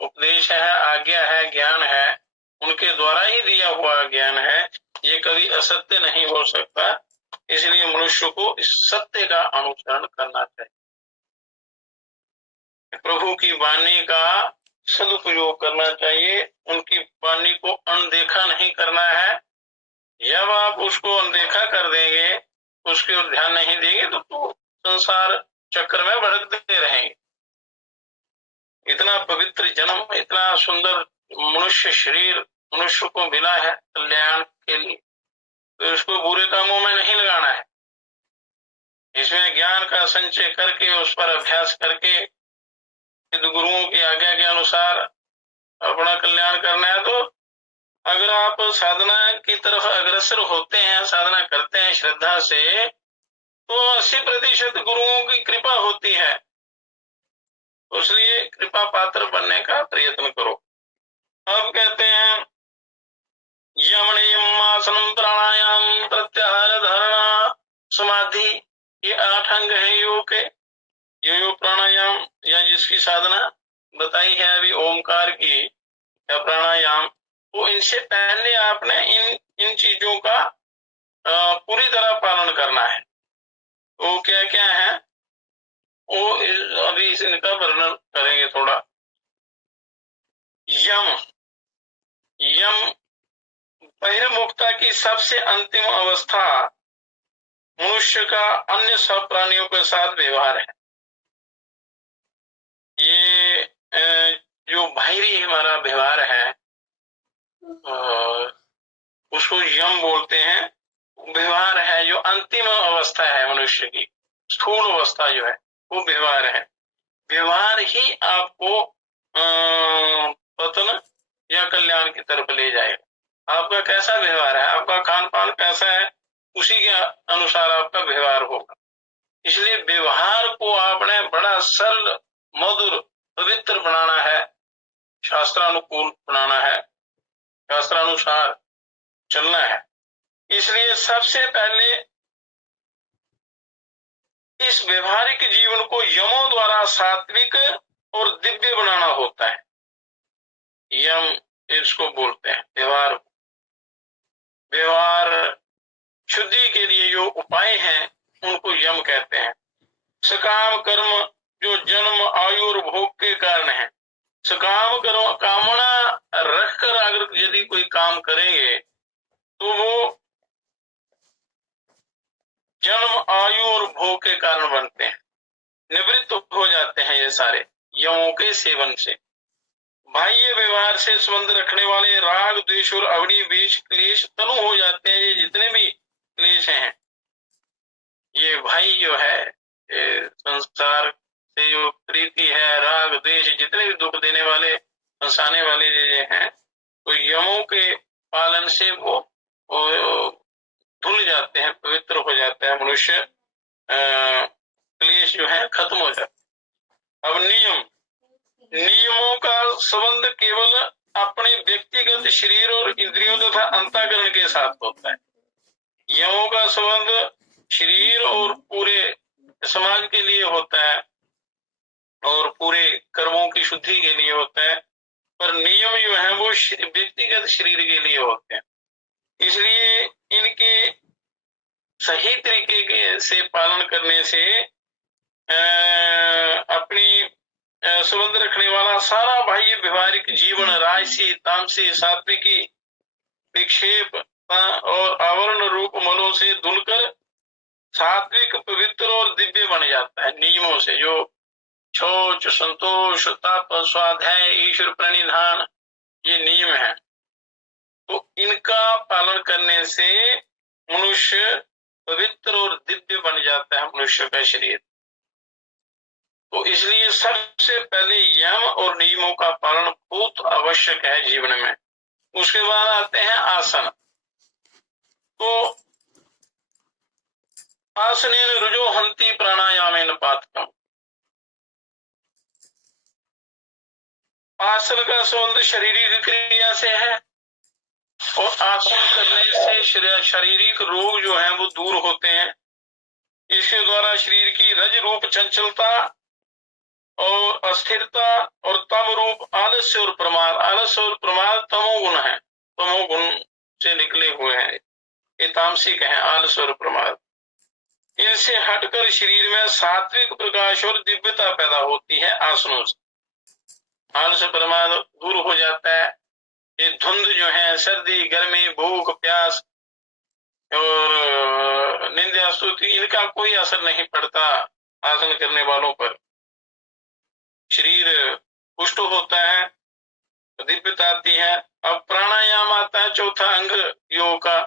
उपदेश है, आज्ञा है, ज्ञान है, उनके द्वारा ही दिया हुआ ज्ञान है। ये कभी असत्य नहीं हो सकता, इसलिए मनुष्य को इस सत्य का अनुसरण करना चाहिए। प्रभु की वाणी का सदुपयोग करना चाहिए, उनकी वाणी को अनदेखा नहीं करना है। जब आप उसको अनदेखा कर देंगे, उसकी ओर ध्यान नहीं देंगे तो संसार चक्र में भटकते रहेंगे। इतना पवित्र जन्म, इतना सुंदर मनुष्य शरीर मनुष्य को मिला है कल्याण के लिए, तो इसको बुरे कामों में नहीं लगाना है। इसमें ज्ञान का संचय करके, उस पर अभ्यास करके, गुरुओं की आज्ञा के अनुसार अपना कल्याण करना है। तो अगर आप साधना की तरफ अग्रसर होते हैं, साधना करते हैं श्रद्धा से, तो 80% गुरुओं की कृपा होती है। इसलिए कृपा पात्र बनने का प्रयत्न करो। अब कहते हैं यम नियम आसनम प्राणायाम प्रत्याहार धारणा समाधि, ये 8 अंग है योग के। योग प्राणायाम या जिसकी साधना बताई है अभी ओमकार की या प्राणायाम, वो इनसे पहले आपने इन चीजों का पूरी तरह पालन करना है। वो क्या क्या है वो अभी इनका वर्णन करेंगे थोड़ा। यम, यम बहिर्मुखता की सबसे अंतिम अवस्था मनुष्य का अन्य सब प्राणियों के साथ व्यवहार है। ये जो बाहरी हमारा व्यवहार है उसको यम बोलते हैं। व्यवहार है जो अंतिम अवस्था है मनुष्य की, स्थूल अवस्था जो है वो व्यवहार है। व्यवहार ही आपको पतन या कल्याण की तरफ ले जाएगा। आपका कैसा व्यवहार है, आपका खान पान कैसा है, उसी के अनुसार आपका व्यवहार होगा। इसलिए व्यवहार को आपने बड़ा सरल, मधुर, पवित्र बनाना है, शास्त्रानुकूल बनाना है, शास्त्रानुसार चलना है। इसलिए सबसे पहले इस व्यवहारिक जीवन को यमों द्वारा सात्विक और दिव्य बनाना होता है। यम इसको बोलते हैं व्यवहार। व्यवहार शुद्धि के लिए जो उपाय हैं उनको यम कहते हैं। सकाम कर्म जो जन्म, आयु और भोग के कारण है, सकाम कर्म कामना रखकर अगर यदि कोई काम करेंगे तो वो जन्म, आयु और भोग के कारण बनते हैं, निवृत्त हो जाते हैं ये सारे यमों के सेवन से। बाह्य व्यवहार से संबंध रखने वाले राग, द्वेष और अवनी, बीज, क्लेश तनु हो जाते हैं। ये जितने भी क्लेश हैं, ये भाई जो है संसार से जो प्रीति है, राग द्वेष, जितने भी दुख देने वाले, फंसाने वाले जो हैं, तो यमों के पालन से वो धुल जाते हैं, पवित्र हो जाता है मनुष्य, क्लेश जो है खत्म हो जाता है। अब नियम, नियमों का संबंध केवल अपने व्यक्तिगत शरीर और इंद्रियों तथा अंतःकरण के साथ होता है। यमों का संबंध शरीर और पूरे समाज के लिए होता है और पूरे कर्मों की शुद्धि के लिए होता है, पर नियम जो है वो व्यक्तिगत शरीर के लिए होते हैं। इसलिए इनके सही तरीके के से पालन करने से अपनी संबंध रखने वाला सारा बाह्य व्यवहारिक जीवन राजसी, तामसी, सात्विकी, विक्षेप और आवरण रूप मलों से धुलकर सात्विक, पवित्र और दिव्य बन जाता है। नियमों से जो शौच, संतोष, तप, स्वाध्याय, ईश्वर प्रणिधान, ये नियम है, तो इनका पालन करने से मनुष्य पवित्र और दिव्य बन जाता है, मनुष्य का शरीर। तो इसलिए सबसे पहले यम और नियमों का पालन बहुत आवश्यक है जीवन में। उसके बाद आते हैं आसन। तो आसनेन रुजो हंति प्राणायामेन पातकम। आसन का संबंध शारीरिक क्रिया से है और आसन करने से शारीरिक रोग जो हैं वो दूर होते हैं। इसके द्वारा शरीर की रज रूप चंचलता और अस्थिरता और तम रूप आलस्य और प्रमाद, आलस्य और प्रमाद तमोगुण है, तमोगुण से निकले हुए हैं, ये तामसिक है आलस्य और प्रमाद। इनसे हटकर शरीर में सात्विक प्रकाश और दिव्यता पैदा होती है आसनों से। आलस्य प्रमाद दूर हो जाता है। ये धुंध जो है, सर्दी, गर्मी, भूख, प्यास और निंदा स्तुति, इनका कोई असर नहीं पड़ता आसन करने वालों पर। शरीर पुष्ट होता है, दिव्यता आती है। अब प्राणायाम आता है, चौथा अंग योग का।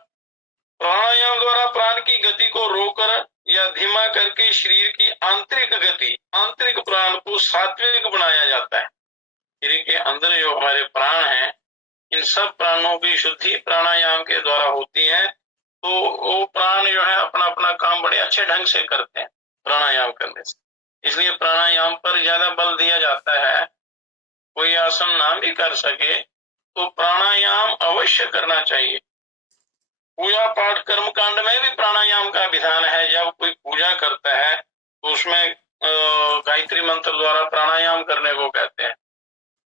प्राणायाम द्वारा प्राण की गति को रोककर या धीमा करके शरीर की आंतरिक गति, आंतरिक प्राण को सात्विक बनाया जाता है। शरीर के अंदर जो हमारे प्राण हैं, इन सब प्राणों की शुद्धि प्राणायाम के द्वारा होती है। तो वो प्राण जो है अपना अपना काम बड़े अच्छे ढंग से करते हैं प्राणायाम करने से। इसलिए प्राणायाम पर ज्यादा बल दिया जाता है। कोई आसन ना भी कर सके तो प्राणायाम अवश्य करना चाहिए। पूजा पाठ कर्म कांड में भी प्राणायाम का विधान है। जब कोई पूजा करता है तो उसमें गायत्री मंत्र द्वारा प्राणायाम करने को कहते हैं।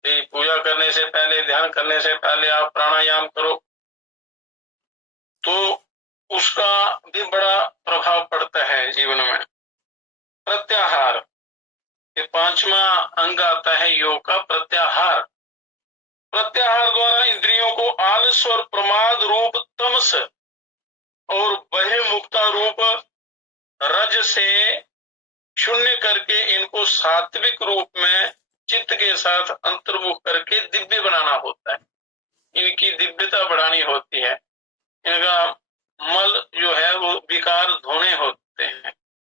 पूजा करने से पहले, ध्यान करने से पहले आप प्राणायाम करो तो उसका भी बड़ा प्रभाव पड़ता है जीवन में। प्रत्याहार, ये पांचवा अंग आता है योग का, प्रत्याहार। प्रत्याहार द्वारा इंद्रियों को आलस और प्रमाद रूप तमस और बहिर्मुखता रूप रज से शून्य करके इनको सात्विक रूप में चित्त के साथ अंतर्मुख करके दिव्य बनाना होता है। इनकी दिव्यता बढ़ानी होती है। इनका मल जो है वो विकार धोने होते हैं,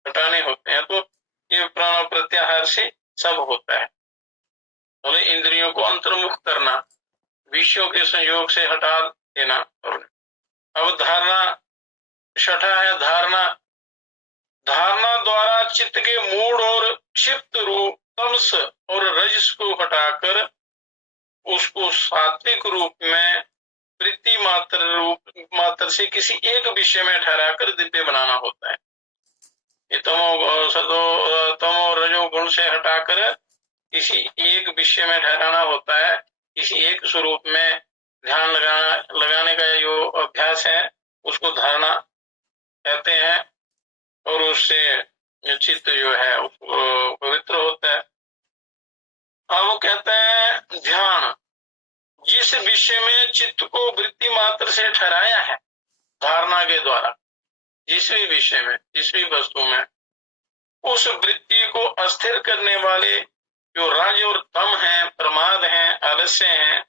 हटाने होते हैं। तो ये प्राण प्रत्याहार से सब होता है। बोले इंद्रियों को अंतर्मुख करना, विषयों के संयोग से हटा देना। अब धारणा, छठा है धारणा। धारणा द्वारा चित्त के मूड और क्षिप्त रूप तमस और रजस को हटाकर उसको सात्विक रूप में वृत्ति मात्र से किसी एक विषय में ठहराकर दिव्य बनाना होता है। ये तमो रजो गुण से हटाकर किसी एक विषय में ठहराना होता है। किसी एक स्वरूप में ध्यान लगाने का जो अभ्यास है उसको धारणा कहते हैं। और उससे चित्त जो है पवित्र होता है। अब वो कहते हैं ध्यान। जिस विषय में चित्त को वृत्ति मात्र से ठहराया है धारणा के द्वारा, जिस भी विषय में, जिस भी वस्तु में, उस वृत्ति को अस्थिर करने वाले जो राज और तम है, प्रमाद है, आलस्य है,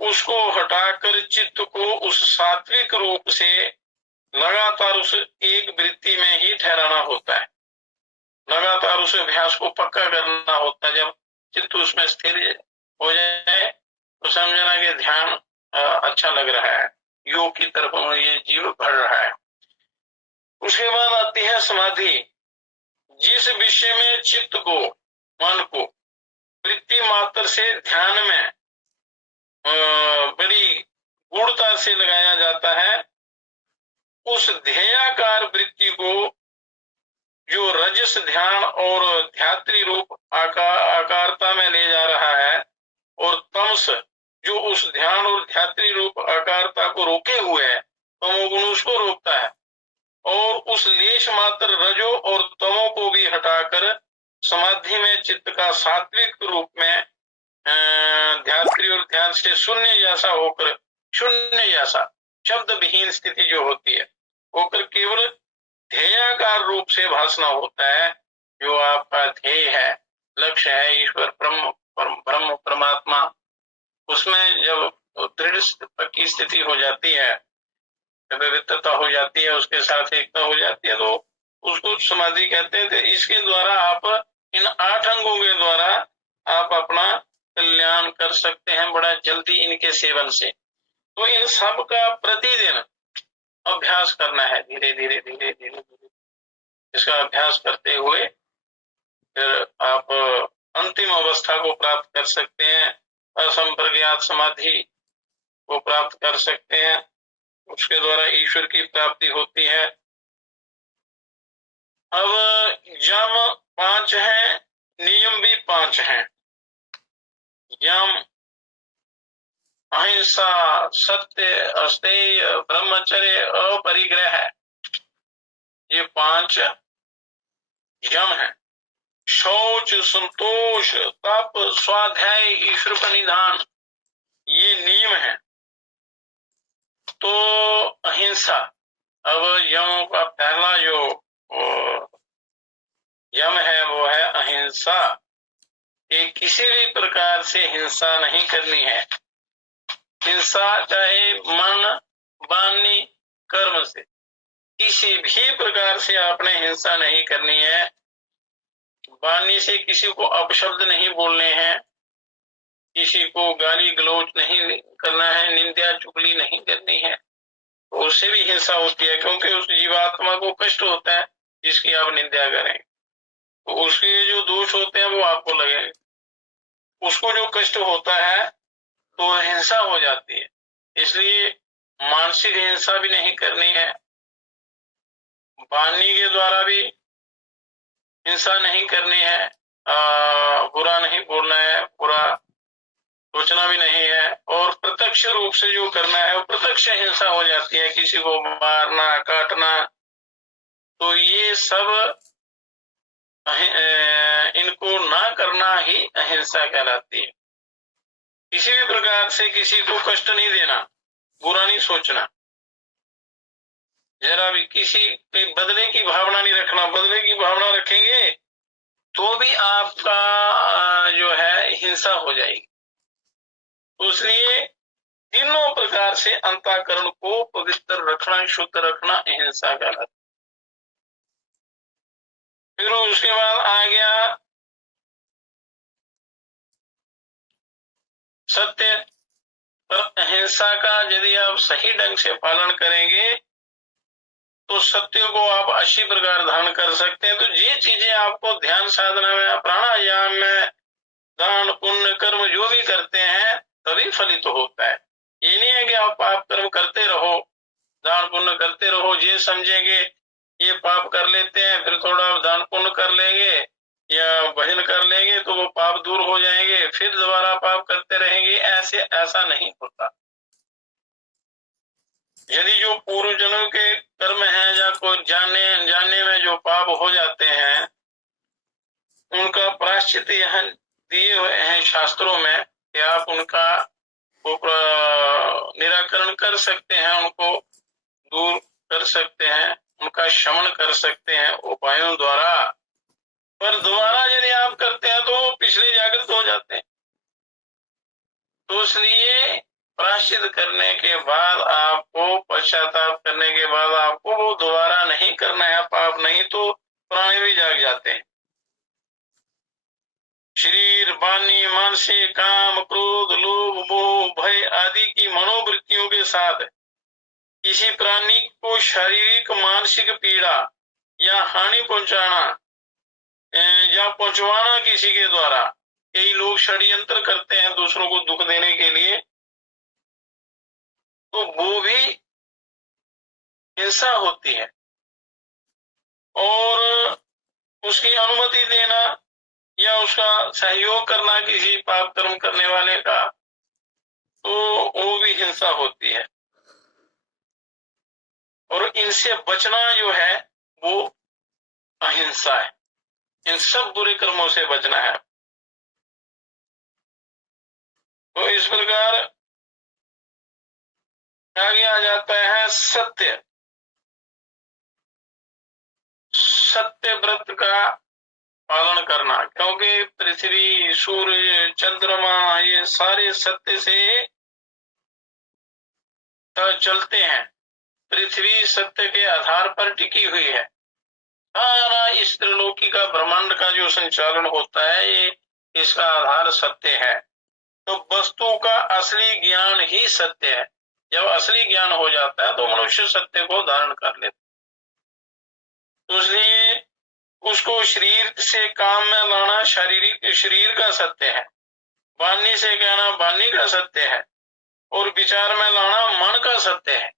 उसको हटाकर चित्त को उस सात्विक रूप से लगातार उस एक वृत्ति में ही ठहराना होता है। लगातार उस अभ्यास को पक्का करना होता है। जब चित्त उसमें स्थिर हो जाए तो समझना कि ध्यान अच्छा लग रहा है, योग की तरफ ये जीव बढ़ रहा है। उसके बाद आती है समाधि। जिस विषय में चित्त को, मन को वृत्ति मात्र से ध्यान में बड़ी गूढ़ता से लगाया जाता है, उस ध्येयाकार वृत्ति को जो रजस ध्यान और ध्यात्री रूप आकारता में ले जा रहा है, और तमस जो उस ध्यान और ध्यात्री रूप आकारता को रोके हुए है, तमोगुण उसको रोकता है। और उस लेश मात्र रजो और तमो को भी हटाकर समाधि में चित्त का सात्विक रूप में ध्यात्री और ध्यान से शून्य जैसा होकर, शून्य जैसा शब्द विहीन स्थिति जो होती है होकर केवल ध्येयाकार रूप से भासना होता है। जो आपका ध्येय है, लक्ष्य है, ईश्वर ब्रह्म परमात्मा, उसमें जब दृढ़ पक्की स्थिति हो जाती है, पवित्रता हो जाती है, उसके साथ एकता हो जाती है, तो उसको समाधि कहते हैं। तो इसके द्वारा आप इन 8 अंगों के द्वारा आप अपना कल्याण कर सकते हैं बड़ा जल्दी इनके सेवन से। तो इन सब का प्रतिदिन अभ्यास करना है, धीरे धीरे धीरे धीरे धीरे। इसका अभ्यास करते हुए फिर आप अंतिम अवस्था को प्राप्त कर सकते हैं, असंप्रज्ञात समाधि को प्राप्त कर सकते हैं। उसके द्वारा ईश्वर की प्राप्ति होती है। अब यम 5 है, नियम भी 5 हैं। यम अहिंसा, सत्य, अस्तेय, ब्रह्मचर्य, अपरिग्रह, ये 5 यम है। शौच, संतोष, तप, स्वाध्याय, ईश्वर परिधान, ये नियम है। तो अहिंसा, अब यमों का पहला जो यम है वो है अहिंसा। कि किसी भी प्रकार से हिंसा नहीं करनी है। हिंसा चाहे मन, वाणी, कर्म से, किसी भी प्रकार से आपने हिंसा नहीं करनी है। वाणी से किसी को अपशब्द नहीं बोलने हैं, किसी को गाली गलौज नहीं करना है, निंदा चुगली नहीं करनी है। तो उससे भी हिंसा होती है, क्योंकि उस जीवात्मा को कष्ट होता है जिसकी आप निंदा करें, तो उसके जो दोष होते हैं वो आपको लगेंगे, उसको जो कष्ट होता है तो हिंसा हो जाती है। इसलिए मानसिक हिंसा भी नहीं करनी है, वाणी के द्वारा भी हिंसा नहीं करनी है, बुरा नहीं बोलना है, बुरा सोचना भी नहीं है, और प्रत्यक्ष रूप से जो करना है वो प्रत्यक्ष हिंसा हो जाती है, किसी को मारना, काटना। तो ये सब इनको ना करना ही अहिंसा कहलाती है। किसी भी प्रकार से किसी को कष्ट नहीं देना, बुरा नहीं सोचना, जरा भी किसी के बदले की भावना नहीं रखना। बदले की भावना रखेंगे तो भी आपका जो है हिंसा हो जाएगी। तो इसलिए तीनों प्रकार से अंतःकरण को पवित्र रखना, शुद्ध रखना अहिंसा कहलाता। फिर उसके बाद आ गया सत्य। पर अहिंसा का यदि आप सही ढंग से पालन करेंगे तो सत्य को आप 80 प्रकार धारण कर सकते हैं। तो ये चीजें आपको ध्यान साधना में, प्राणायाम में, दान पुण्य कर्म जो भी करते हैं तभी फलित होता है। ये नहीं है कि आप पाप कर्म करते रहो, दान पुण्य करते रहो, ये समझेंगे ये पाप कर लेते हैं, फिर थोड़ा दान पुण्य कर लेंगे या भजन कर लेंगे तो वो पाप दूर हो जाएंगे, फिर दोबारा पाप करते रहेंगे। ऐसा नहीं होता। यदि जो पूर्व जन्म के कर्म हैं या कोई जानने में जो पाप हो जाते हैं, उनका प्रायश्चित यहाँ दिए हुए हैं शास्त्रों में कि आप उनका निराकरण कर सकते हैं, उनको दूर कर सकते हैं, उनका शमन कर सकते हैं उपायों द्वारा। पर दोबारा यदि आप करते हैं तो पिछले जागृत हो जाते हैं। तो इसलिए प्रायश्चित करने के बाद आपको, पश्चाताप करने के बाद आपको वो दोबारा नहीं करना है पाप, नहीं तो प्राणी भी जाग जाते हैं। शरीर, वाणी, मानसिक, काम, क्रोध, लोभ, मोह, भय आदि की मनोवृत्तियों के साथ किसी प्राणी को शारीरिक मानसिक पीड़ा या हानि पहुंचाना या पहुंचवाना किसी के द्वारा, कई लोग षड्यंत्र करते हैं दूसरों को दुख देने के लिए, तो वो भी हिंसा होती है। और उसकी अनुमति देना या उसका सहयोग करना किसी पाप कर्म करने वाले का, तो वो भी हिंसा होती है। और इनसे बचना जो है वो अहिंसा है। इन सब बुरे कर्मों से बचना है। तो इस प्रकार आगे आ जाता है सत्य। सत्य व्रत का पालन करना, क्योंकि पृथ्वी, सूर्य, चंद्रमा ये सारे सत्य से चलते हैं। पृथ्वी सत्य के आधार पर टिकी हुई है। सारा इस त्रिलोकी का, ब्रह्मांड का जो संचालन होता है, ये इसका आधार सत्य है। तो वस्तु का असली ज्ञान ही सत्य है। जब असली ज्ञान हो जाता है तो मनुष्य सत्य को धारण कर लेता। तो इसलिए उसको शरीर से काम में लाना शारीरिक शरीर का सत्य है, वाणी से कहना वाणी का सत्य है, और विचार में लाना मन का सत्य है।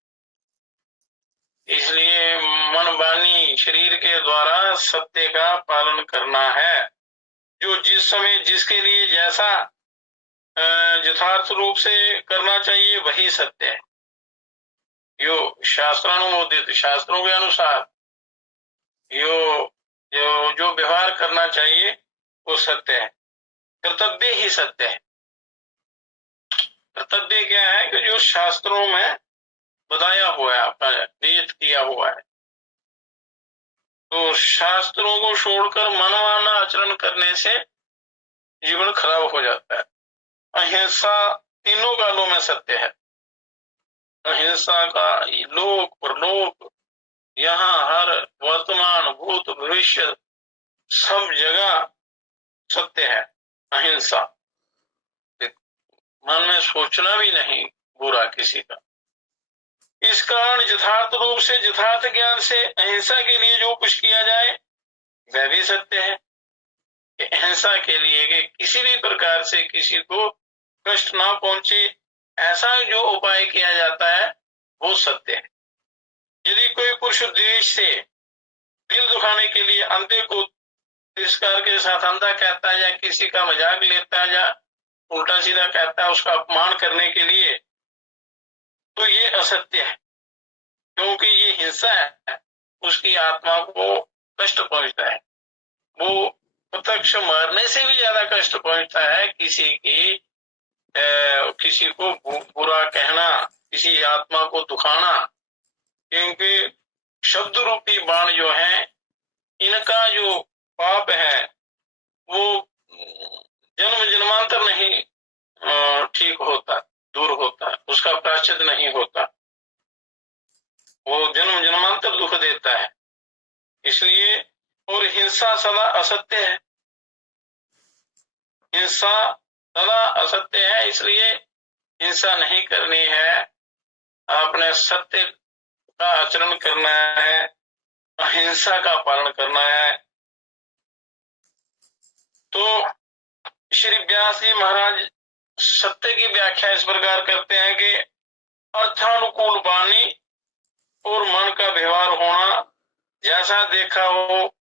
इसलिए मन, वाणी, शरीर के द्वारा सत्य का पालन करना है। जो जिस समय जिसके लिए जैसा यथार्थ रूप से करना चाहिए वही सत्य है। यो शास्त्रानुमोदित, शास्त्रों के अनुसार जो व्यवहार करना चाहिए वो सत्य है। कर्तव्य ही सत्य है। कर्तव्य क्या है कि जो शास्त्रों में बताया हुआ है, आपका नियत किया हुआ है। तो शास्त्रों को छोड़कर मनमाना आचरण करने से जीवन खराब हो जाता है। अहिंसा तीनों कालों में सत्य है। अहिंसा का लोक परलोक, यहाँ हर वर्तमान भूत भविष्य सब जगह सत्य है अहिंसा। मन में सोचना भी नहीं बुरा किसी का। इस कारण यथार्थ रूप से यथार्थ ज्ञान से अहिंसा के लिए जो कुछ किया जाए वह भी सत्य है। अहिंसा के लिए कि किसी भी प्रकार से किसी को कष्ट ना पहुंचे, ऐसा जो उपाय किया जाता है वो सत्य है। यदि कोई पुरुष द्वेष से दिल दुखाने के लिए अंधे को तिरस्कार के साथ अंधा कहता है, या किसी का मजाक लेता है, या उल्टा सीधा कहता है उसका अपमान करने के लिए, तो ये असत्य है, क्योंकि ये हिंसा है, उसकी आत्मा को कष्ट पहुंचता है। वो प्रत्यक्ष मरने से भी ज्यादा कष्ट पहुंचता है किसी को बुरा कहना, किसी आत्मा को दुखाना, क्योंकि शब्द रूपी बाण जो है, इनका जो पाप है वो जन्म जन्मांतर नहीं ठीक होता, दूर होता, उसका प्रायश्चित नहीं होता, वो जन्म जन्मांतर दुख देता है। इसलिए और हिंसा सदा असत्य है, हिंसा सदा असत्य है, इसलिए हिंसा नहीं करनी है। आपने सत्य का आचरण करना है, अहिंसा का पालन करना है। तो श्री व्यास जी महाराज सत्य की व्याख्या इस प्रकार करते हैं कि अर्थानुकूल वाणी और मन का व्यवहार होना, जैसा देखा हो,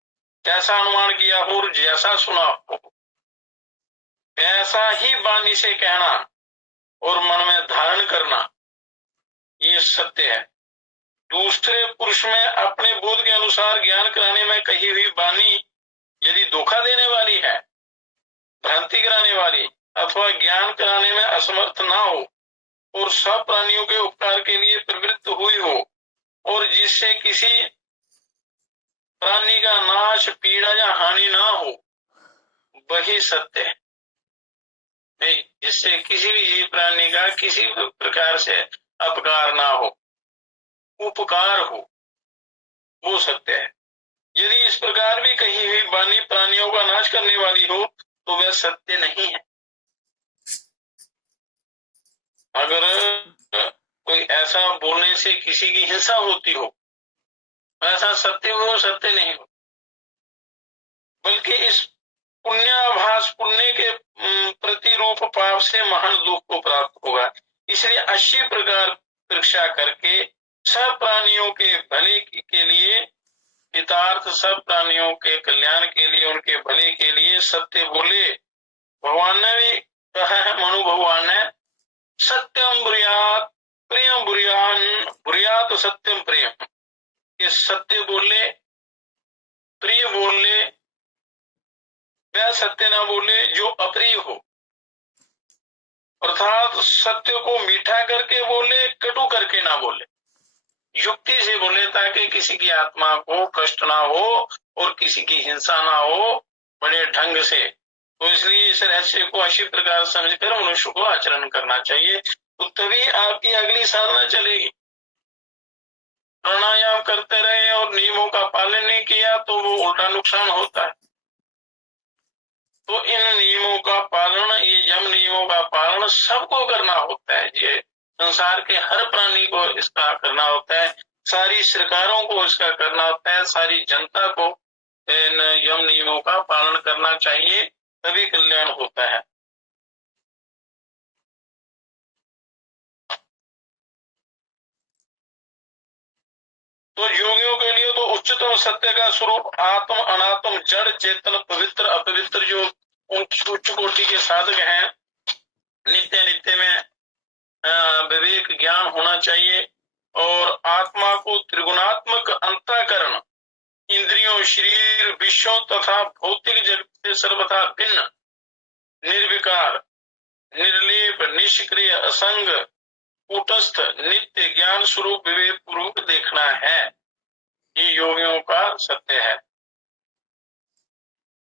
जैसा अनुमान किया हो और जैसा सुना हो, ऐसा ही वाणी से कहना और मन में धारण करना, ये सत्य है। दूसरे पुरुष में अपने बोध के अनुसार ज्ञान कराने में कही हुई वाणी यदि धोखा देने वाली है, भ्रांति कराने वाली, अथवा ज्ञान कराने में असमर्थ ना हो और सब प्राणियों के उपकार के लिए प्रवृत्त हुई हो, और जिससे किसी प्राणी का नाश, पीड़ा या हानि ना हो, वही सत्य है। जिससे किसी भी जीव प्राणी का किसी प्रकार से अपकार ना हो, उपकार हो, वो सत्य है। यदि इस प्रकार भी कही हुई वाणी प्राणियों का नाश करने वाली हो तो वह सत्य नहीं है। अगर कोई ऐसा बोलने से किसी की हिंसा होती हो, ऐसा सत्य हो, सत्य नहीं हो, बल्कि इस पुण्याभास, पुण्य के प्रतिरूप पाप से महान दुख को प्राप्त होगा। इसलिए 80 प्रकार परीक्षा करके सब प्राणियों के भले के लिए, हितार्थ सब प्राणियों के कल्याण के लिए, उनके भले के लिए सत्य बोले। भगवान ने भी कहा है, मनु भगवान ने, सत्यम बुरियात प्रियम बुरियान बुरियात सत्यम प्रियम, ये सत्य बोले, प्रिय बोले, वह सत्य ना बोले जो अप्रिय हो, अर्थात सत्य को मीठा करके बोले, कटु करके ना बोले, युक्ति से बोले, ताकि किसी की आत्मा को कष्ट ना हो और किसी की हिंसा ना हो, बड़े ढंग से। तो इसलिए इस रहस्य को अच्छी प्रकार समझकर मनुष्य को आचरण करना चाहिए, तो तभी आपकी अगली साधना चलेगी। प्राणायाम करते रहे और नियमों का पालन नहीं किया तो वो उल्टा नुकसान होता है। तो इन नियमों का पालन, ये यम नियमों का पालन सबको करना होता है। ये संसार के हर प्राणी को इसका करना होता है, सारी सरकारों को इसका करना होता है, सारी जनता को इन यम नियमों का पालन करना चाहिए, तभी कल्याण होता है। तो योगियों के लिए तो उच्चतम सत्य का स्वरूप आत्म, अनात्म, जड़, चेतन, पवित्र, अपवित्र जो उच्च कोटि के साधक हैं, नित्य नित्य में विवेक ज्ञान होना चाहिए, और आत्मा को त्रिगुणात्मक अंतःकरण, इंद्रियों, शरीर, विषयों तथा भौतिक जगत से सर्वथा भिन्न, निर्विकार, निर्लेप, निष्क्रिय, असंग, कूटस्थ, नित्य ज्ञान स्वरूप विवेक पूर्वक देखना है। ये योगियों का सत्य है।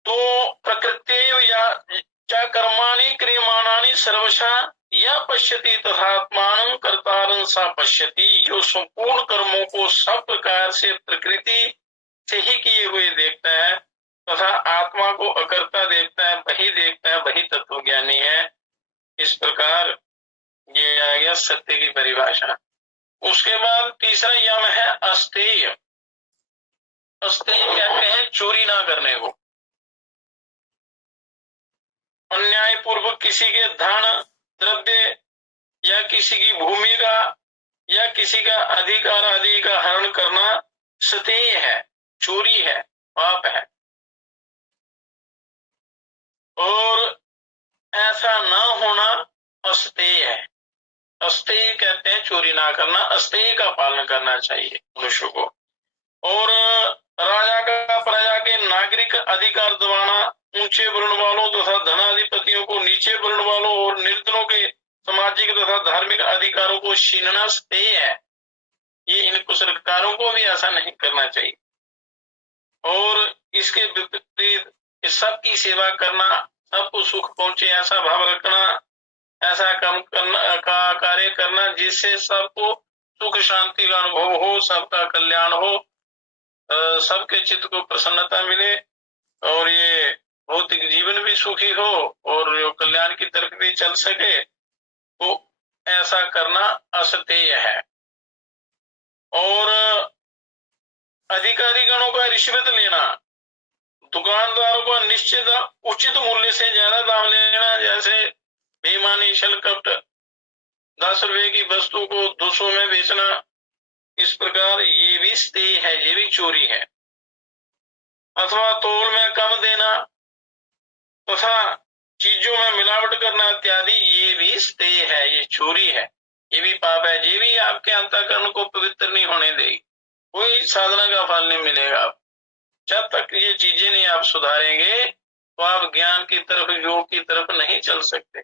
तो प्रकृति या च कर्माणि क्रियमाणानि सर्वशः या पश्यति तथात्मानं कर्तारं सा पश्यति। जो संपूर्ण कर्मों को सब प्रकार से प्रकृति से ही किए हुए देखता है तथा आत्मा को अकर्ता देखता है, वही देखता है, वही तत्वज्ञानी है। इस प्रकार ये आ गया सत्य की परिभाषा। उसके बाद तीसरा यम है अस्तेय। अस्तेय कहते हैं चोरी ना करने को। अन्याय पूर्वक किसी के धन, द्रव्य या किसी की भूमि का या किसी का अधिकार आदि का हरण करना सतेय है, चोरी है, पाप है। और ऐसा ना होना अस्तेय है। अस्तेय कहते हैं चोरी ना करना, अस्तेय का पालन करना चाहिए मनुष्य को। और राजा का प्रजा के नागरिक अधिकार दबाना, ऊंचे वर्ण वालों तथा धनाधिपतियों को नीचे वर्ण वालों और निर्धनों के सामाजिक तथा धार्मिक अधिकारों को छीनना अस्तेय है। ये इन सरकारों को भी ऐसा नहीं करना चाहिए। और इसके विपरीत सबकी सेवा करना, सबको सुख पहुंचे ऐसा भाव रखना, ऐसा काम करना का कार्य करना जिससे सबको सुख शांति का अनुभव हो, सबका कल्याण हो, सबके चित्त को प्रसन्नता मिले और ये भौतिक जीवन भी सुखी हो और जो कल्याण की तरफ भी चल सके, तो ऐसा करना अस्तेय है। और अधिकारी गणों का रिश्वत लेना, दुकानदारों का निश्चित उचित मूल्य से ज्यादा दाम लेना, जैसे बेईमानी, छल कपट, 10 रुपए की वस्तु को 200 में बेचना, इस प्रकार ये भी स्तेय है, ये भी चोरी है। अथवा तोल में कम देना तथा चीजों में मिलावट करना इत्यादि, ये भी स्तेय है, ये चोरी है, ये भी पाप है। ये भी आपके अंतःकरण को पवित्र नहीं होने देगी, कोई साधना का फल नहीं मिलेगा। जब तक ये चीजें नहीं आप सुधारेंगे तो आप ज्ञान की तरफ, योग की तरफ नहीं चल सकते,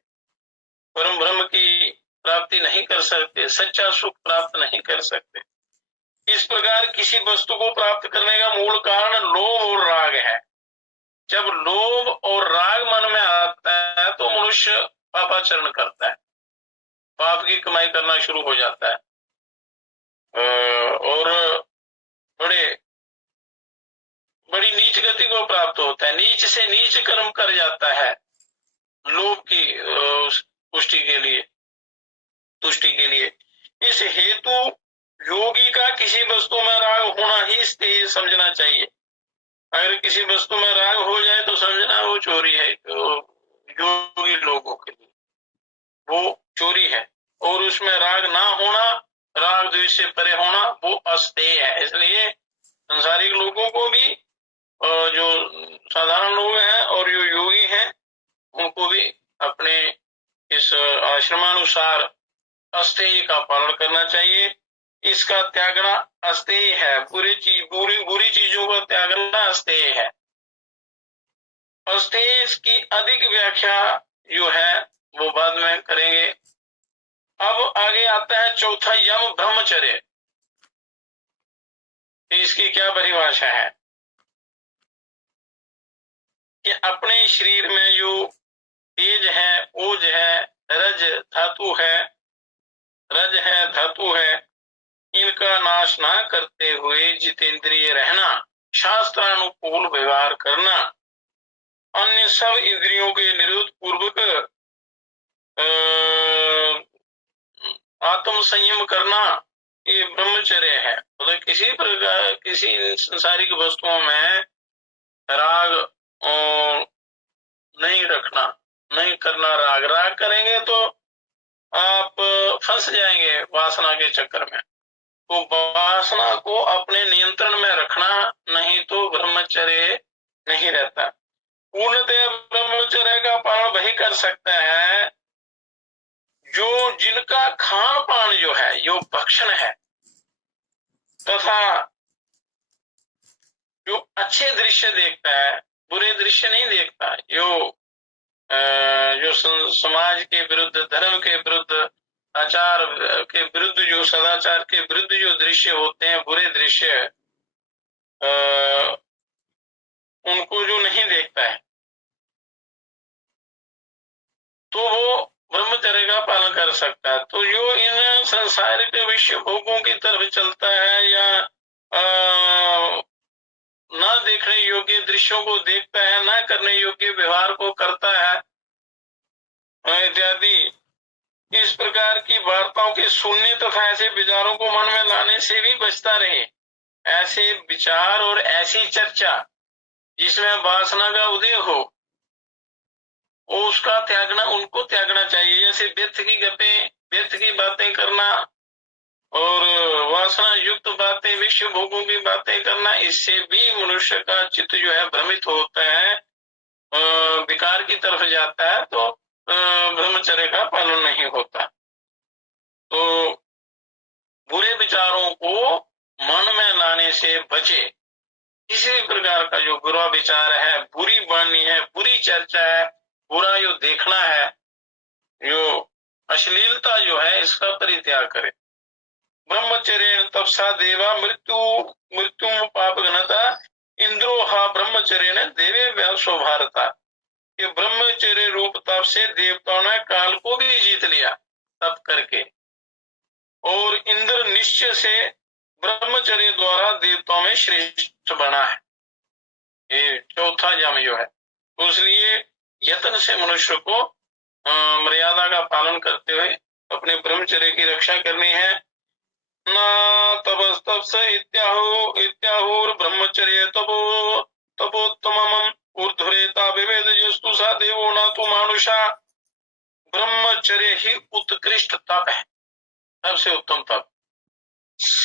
परम ब्रह्म की प्राप्ति नहीं कर सकते, सच्चा सुख प्राप्त नहीं कर सकते। इस प्रकार किसी वस्तु को प्राप्त करने का मूल कारण लोभ और राग है। जब लोभ और राग मन में आता है तो मनुष्य पापाचरण करता है, पाप की कमाई करना शुरू हो जाता है और बड़ी नीच गति को प्राप्त होता है, नीच से नीच कर्म कर जाता है लोभ की पुष्टि के लिए, तुष्टि के लिए। इस हेतु योगी का किसी वस्तु में राग होना ही स्तेय समझना चाहिए। अगर किसी वस्तु में राग हो जाए तो समझना वो चोरी है, योगी लोगों के लिए वो चोरी है। और उसमें राग ना होना, राग द्वेष से परे होना, वो अस्तेय है। इसलिए संसारिक लोगों को भी, जो साधारण लोग हैं और जो योगी हैं, उनको भी अपने इस आश्रमानुसार अस्तेय का पालन करना चाहिए। इसका त्यागना अस्तेय है, बुरी चीजों का त्यागना अस्तेय है। अस्तेय की अधिक व्याख्या जो है वो बाद में करेंगे। अब आगे आता है चौथा यम ब्रह्मचर्य। इसकी क्या परिभाषा है कि अपने शरीर में जो तेज है, ओज है, रज है, धातु है, इनका नाश ना करते हुए जितेंद्रिय रहना, शास्त्रानुकूल व्यवहार करना, अन्य सब इंद्रियों के निरोध पूर्वक आत्म संयम करना, ये ब्रह्मचर्य है। मतलब किसी प्रकार किसी संसारिक वस्तुओं में राग नहीं रखना, नहीं करना। राग करेंगे तो आप फंस जाएंगे वासना के चक्कर में। तो वासना को अपने नियंत्रण में रखना, नहीं तो ब्रह्मचर्य नहीं रहता। पूर्णतः ब्रह्मचर्य का पालन वही कर सकता है जो जिनका खान पान जो है, जो भक्षण है, तथा जो अच्छे दृश्य देखता है, बुरे दृश्य नहीं देखता, जो समाज के विरुद्ध, धर्म के विरुद्ध, आचार के विरुद्ध, जो सदाचार के विरुद्ध जो दृश्य होते हैं, बुरे दृश्य, उनको जो नहीं देखता है, सकता है। तो जो इन संसारिक विषय भोगों की तरफ चलता है या ना देखने योग्य दृश्यों को देखता है, ना करने योग्य व्यवहार को करता है इत्यादि, इस प्रकार की वार्ताओं के सुनने तथा ऐसे विचारों को मन में लाने से भी बचता रहे। ऐसे विचार और ऐसी चर्चा जिसमें वासना का उदय हो, उसका त्यागना, उनको त्यागना चाहिए। जैसे व्यर्थ की गपें, व्यर्थ की बातें करना और वासना युक्त बातें, विश्व भोगों की बातें करना, इससे भी मनुष्य का चित्त जो है भ्रमित होता है, विकार की तरफ जाता है, तो ब्रह्मचर्य का पालन नहीं होता। तो बुरे विचारों को मन में लाने से बचे। किसी प्रकार का जो बुरा विचार है, बुरी वाणी है, बुरी चर्चा है, बुरा जो देखना है, जो अश्लीलता जो है, इसका परित्याग करे। ब्रह्मचर्य तपसा देवा मृत्यु पाप घनता इंद्रो हा ब्रह्मचर्य देवे व्यासो भारता। ये ब्रह्मचर्य रूप तप से देवताओं ने काल को भी जीत लिया तप करके, और इंद्र निश्चय से ब्रह्मचर्य द्वारा देवताओं में श्रेष्ठ बना है। ये चौथा जम जो है, तो इसलिए यत्न से मनुष्य को मर्यादा का पालन करते हुए अपने ब्रह्मचर्य की रक्षा करनी है। न तपस्तप्स इत्याहुर ब्रह्मचर्य तपोत्तमम् ऊर्ध्वरेता विवेद जस्तु सा देवो न तो मानुषा। ब्रह्मचर्य ही उत्कृष्ट तप है, सबसे उत्तम तप।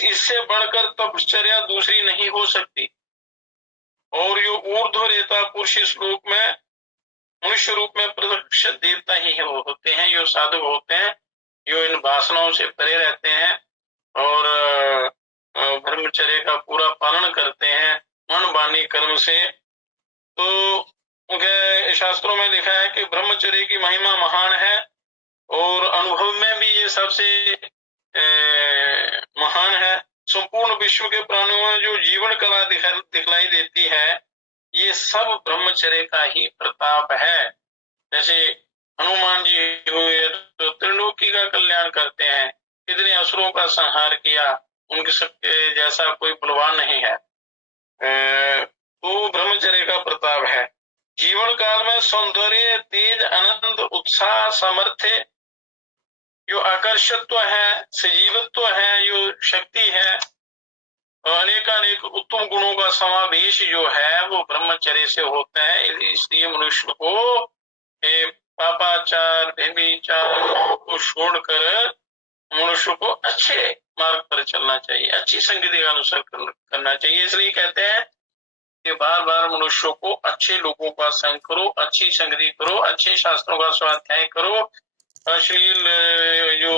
इससे बढ़कर तपश्चर्या दूसरी नहीं हो सकती। और यो ऊर्ध्वरेता पुरुष श्लोक में मनुष्य रूप में प्रत्यक्ष देवता ही होते हैं, जो साधु होते हैं, जो इन वासनाओं से परे रहते हैं और ब्रह्मचर्य का पूरा पालन करते हैं मन वाणी कर्म से। तो उनके शास्त्रों में लिखा है कि ब्रह्मचर्य की महिमा महान है, और अनुभव में भी ये सबसे महान है। संपूर्ण विश्व के प्राणियों में जो जीवन कला दिखलाई देती है, ये सब ब्रह्मचर्य का ही प्रताप है। जैसे हनुमान जी हुए तो त्रिलोकी का कल्याण करते हैं, कितने असुरों का संहार किया, उनके सबके जैसा कोई बलवान नहीं है। तो ब्रह्मचर्य का प्रताप है। जीवन काल में सौंदर्य, तेज, आनंद, उत्साह, सामर्थ्य, जो आकर्षत्व है, सजीवत्व है, जो शक्ति है, अनेकानेक उत्तम गुणों का समावेश जो है वो ब्रह्मचर्य से होता है। इसलिए मनुष्य को पापाचार, व्यभिचार को छोड़कर मनुष्य को अच्छे मार्ग पर चलना चाहिए, अच्छी संगति का अनुसरण करना चाहिए। इसलिए कहते हैं कि बार बार मनुष्य को अच्छे लोगों का संग करो, अच्छी संगति करो, अच्छे शास्त्रों का स्वाध्याय करो, अश्लील जो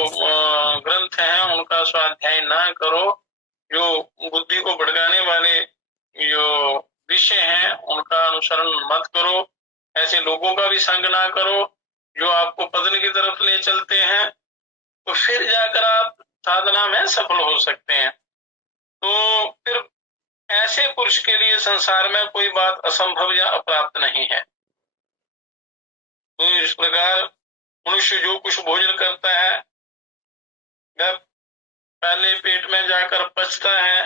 ग्रंथ हैं उनका स्वाध्याय ना करो, जो बुद्धि को भड़काने वाले जो विषय हैं उनका अनुसरण मत करो, ऐसे लोगों का भी संग ना करो जो आपको पतन की तरफ ले चलते हैं, तो फिर जाकर आप साधना में सफल हो सकते हैं। तो फिर ऐसे पुरुष के लिए संसार में कोई बात असंभव या अप्राप्त नहीं है। तो इस प्रकार मनुष्य जो कुछ भोजन करता है वह पहले पेट में जाकर पचता है,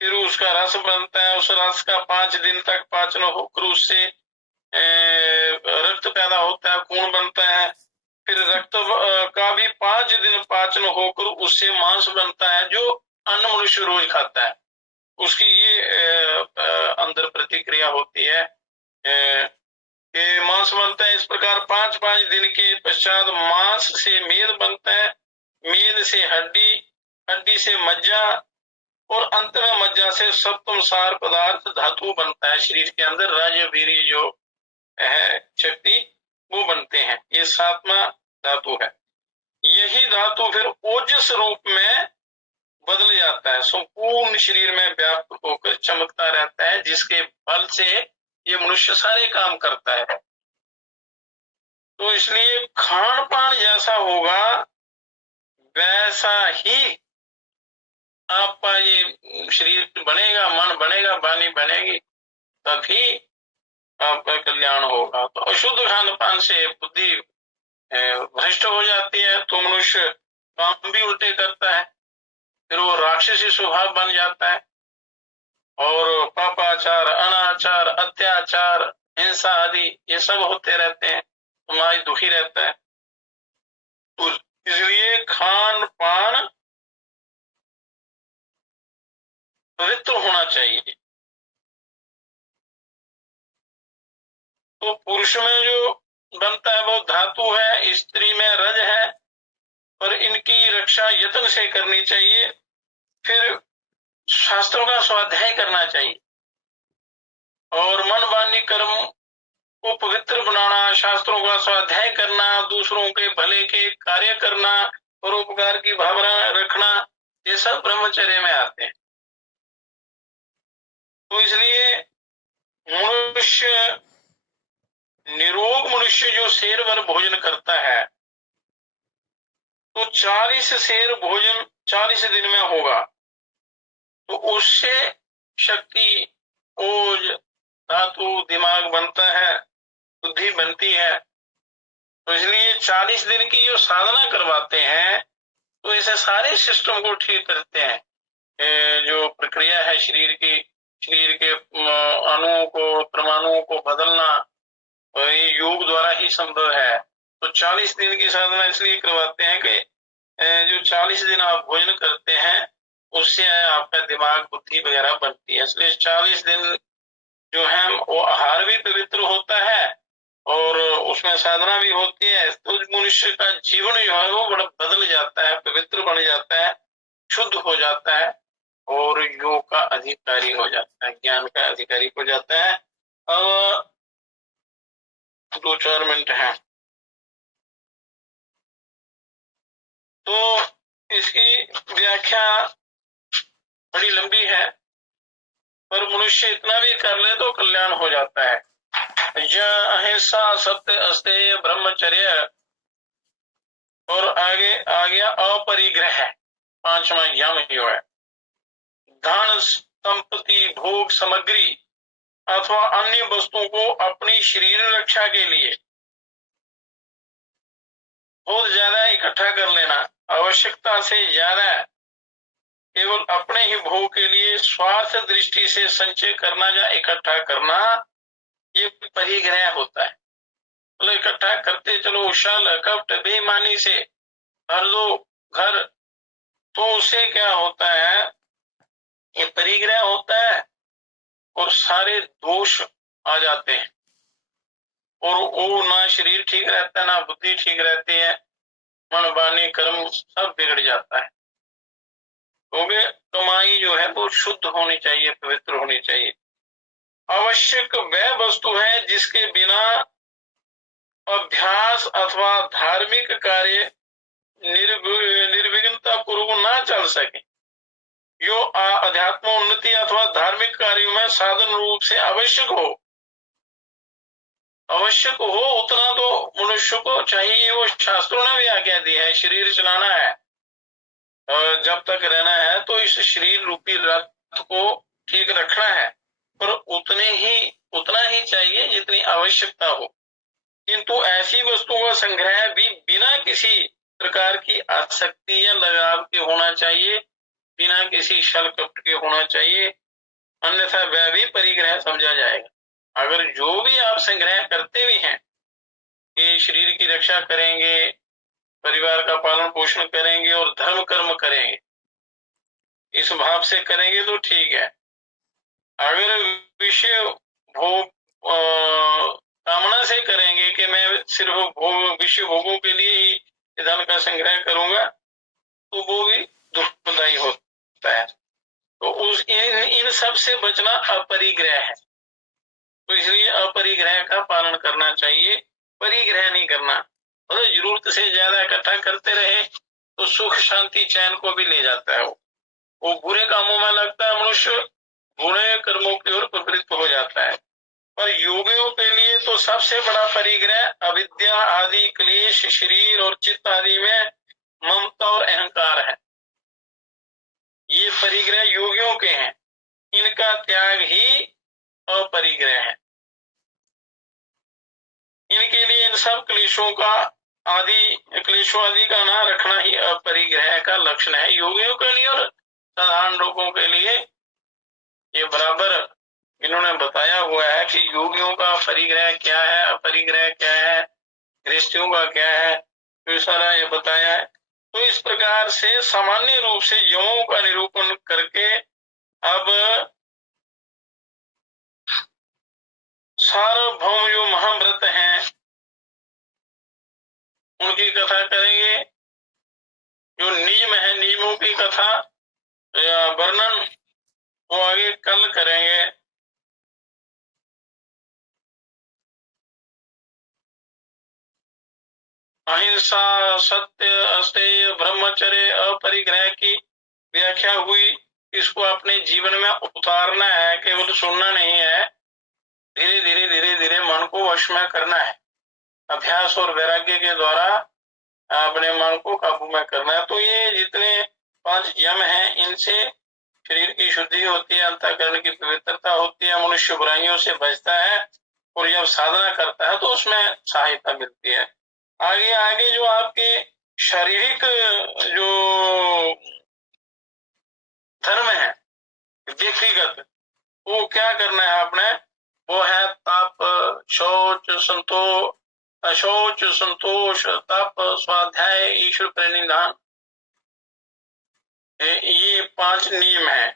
फिर उसका रस बनता है, उस रस का 5 दिन तक पाचन होकर उससे रक्त पैदा होता है, खून बनता है, फिर रक्त का भी 5 दिन पाचन होकर उससे मांस बनता है, जो अन्न मनुष्य रोज खाता है, उसकी ये अंदर प्रतिक्रिया होती है कि मांस बनता है। इस प्रकार 5-5 दिन के पश्चात मांस से मेद बनता है, मेद से हड्डी, हड्डी से मज्जा, और अंत में मज्जा से सप्तम सार पदार्थ धातु बनता है। शरीर के अंदर राज वीर्य जो है शक्ति वो बनते हैं, ये 7वां धातु है। यही धातु फिर ओजस रूप में बदल जाता है, संपूर्ण शरीर में व्याप्त होकर चमकता रहता है, जिसके बल से ये मनुष्य सारे काम करता है। तो इसलिए खान पान जैसा होगा वैसा ही आपका ये शरीर बनेगा, मन बनेगा, वाणी बनेगी, तभी आपका कल्याण होगा। तो अशुद्ध खान पान से बुद्धि भ्रष्ट हो जाती है तो मनुष्य काम भी उल्टे करता है, फिर वो राक्षसी स्वभाव बन जाता है और पापाचार, अनाचार, अत्याचार, हिंसा आदि ये सब होते रहते हैं, समाज दुखी रहता है। तो इसलिए खान पान पवित्र होना चाहिए। तो पुरुष में जो बनता है वो धातु है, स्त्री में रज है, पर इनकी रक्षा यत्न से करनी चाहिए। फिर शास्त्रों का स्वाध्याय करना चाहिए और मन वाणी कर्म को पवित्र बनाना, शास्त्रों का स्वाध्याय करना, दूसरों के भले के कार्य करना, परोपकार की भावना रखना, ये सब ब्रह्मचर्य में आते हैं। तो इसलिए मनुष्य, निरोग मनुष्य जो शेर वर भोजन करता है तो 40 शेर भोजन 40 दिन में होगा, तो उससे शक्ति, ओज, धातु, दिमाग बनता है, बुद्धि बनती है। तो इसलिए 40 दिन की जो साधना करवाते हैं तो ऐसे सारे सिस्टम को ठीक करते हैं। जो प्रक्रिया है शरीर की, शरीर के अणुओं को, परमाणुओं को बदलना, और ये योग द्वारा ही संभव है। तो 40 दिन की साधना इसलिए करवाते हैं कि जो 40 दिन आप भोजन करते हैं उससे आपका दिमाग, बुद्धि वगैरह बनती है। इसलिए 40 दिन जो है वो आहार भी पवित्र होता है और उसमें साधना भी होती है। तो मनुष्य का जीवन जो है वो बड़ा बदल जाता है, पवित्र बन जाता है, शुद्ध हो जाता है और योग का अधिकारी हो जाता है, ज्ञान का अधिकारी हो जाता है। अब 2-4 मिनट है तो इसकी व्याख्या बड़ी लंबी है, पर मनुष्य इतना भी कर ले तो कल्याण हो जाता है। अहिंसा, सत्य, अस्तेय, ब्रह्मचर्य और आगे आ गया अपरिग्रह, 5वां यम जो है। धन संपत्ति, भोग सामग्री अथवा अन्य वस्तुओं को अपनी शरीर रक्षा के लिए बहुत ज्यादा इकट्ठा कर लेना, आवश्यकता से ज्यादा केवल अपने ही भोग के लिए स्वार्थ दृष्टि से संचय करना या इकट्ठा करना, ये परिग्रह होता है। मतलब इकट्ठा करते चलो उछल कपट बेईमानी से भर दो घर, तो उससे क्या होता है, ये परिग्रह होता है और सारे दोष आ जाते हैं और वो ना शरीर ठीक रहता है, ना बुद्धि ठीक रहती है, मन वाणी कर्म सब बिगड़ जाता है। क्योंकि कमाई जो है वो शुद्ध होनी चाहिए, पवित्र होनी चाहिए। आवश्यक वह वस्तु है जिसके बिना अभ्यास अथवा धार्मिक कार्य निर्विघ्नता पूर्वक ना चल सके। जो अध्यात्म उन्नति अथवा धार्मिक कार्यों में साधन रूप से आवश्यक हो उतना तो मनुष्य को चाहिए। वो शास्त्रों ने भी आज्ञा दी है, शरीर चलाना है और जब तक रहना है तो इस शरीर रूपी रथ को ठीक रखना है, पर उतना ही चाहिए जितनी आवश्यकता हो। किंतु ऐसी वस्तुओं का संग्रह भी बिना किसी प्रकार की आसक्ति या लगाव के होना चाहिए, बिना किसी छल कपट के होना चाहिए, अन्यथा वह भी परिग्रह समझा जाएगा। अगर जो भी आप संग्रह करते भी हैं कि शरीर की रक्षा करेंगे, परिवार का पालन पोषण करेंगे और धर्म कर्म करेंगे, इस भाव से करेंगे तो ठीक है। अगर विषय भोग कामना से करेंगे कि मैं सिर्फ विषय भोगों के लिए ही धन का संग्रह करूंगा, तो वो भी दुखदायी होता है। तो इन सब से बचना अपरिग्रह है। तो इसलिए अपरिग्रह का पालन करना चाहिए, परिग्रह नहीं करना। तो जरूरत से ज्यादा इकट्ठा करते रहे तो सुख शांति चैन को भी ले जाता है। वो बुरे कामों में लगता है, मनुष्य बुरे कर्मों की ओर प्रवृत्त हो जाता है। पर योगियों के लिए तो सबसे बड़ा परिग्रह अविद्या आदि क्लेश, शरीर और चित्त आदि में ममता और अहंकार है। ये परिग्रह योगियों के हैं, इनका त्याग ही अपरिग्रह है। इनके लिए इन सब क्लेशों का आदि क्लेशों आदि का ना रखना ही अपरिग्रह का लक्षण है योगियों के लिए और साधारण लोगों के लिए। ये बराबर इन्होंने बताया हुआ है कि योगियों का परिग्रह क्या है, अपरिग्रह क्या है, गृहस्थियों का क्या है, तो सारा ये बताया है। तो इस प्रकार से सामान्य रूप से यमों का निरूपण करके अब सार्वभौम जो महाव्रत हैं उनकी कथा करेंगे। जो नियम है नियमों की कथा या वर्णन वो आगे कल करेंगे। अहिंसा, सत्य, अस्तेय, ब्रह्मचर्य, अपरिग्रह की व्याख्या हुई। इसको अपने जीवन में उतारना है, केवल सुनना नहीं है। धीरे धीरे धीरे धीरे मन को वश में करना है। अभ्यास और वैराग्य के द्वारा अपने मन को काबू में करना है। तो ये जितने 5 यम हैं इनसे शरीर की शुद्धि होती है, अंतःकरण की पवित्रता होती है, मनुष्य बुराइयों से बचता है और जब साधना करता है तो उसमें सहायता मिलती है। आगे आगे जो आपके शारीरिक जो धर्म है व्यक्तिगत, वो क्या करना है आपने, वो है तप, शौच, शौच, संतोष, तप, स्वाध्याय, ईश्वर प्रणिधान। ये 5 नियम है।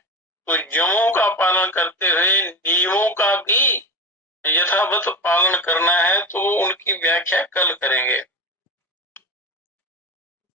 तो यमों का पालन करते हुए नियमों का भी यथावत पालन करना है। तो उनकी व्याख्या कल करेंगे।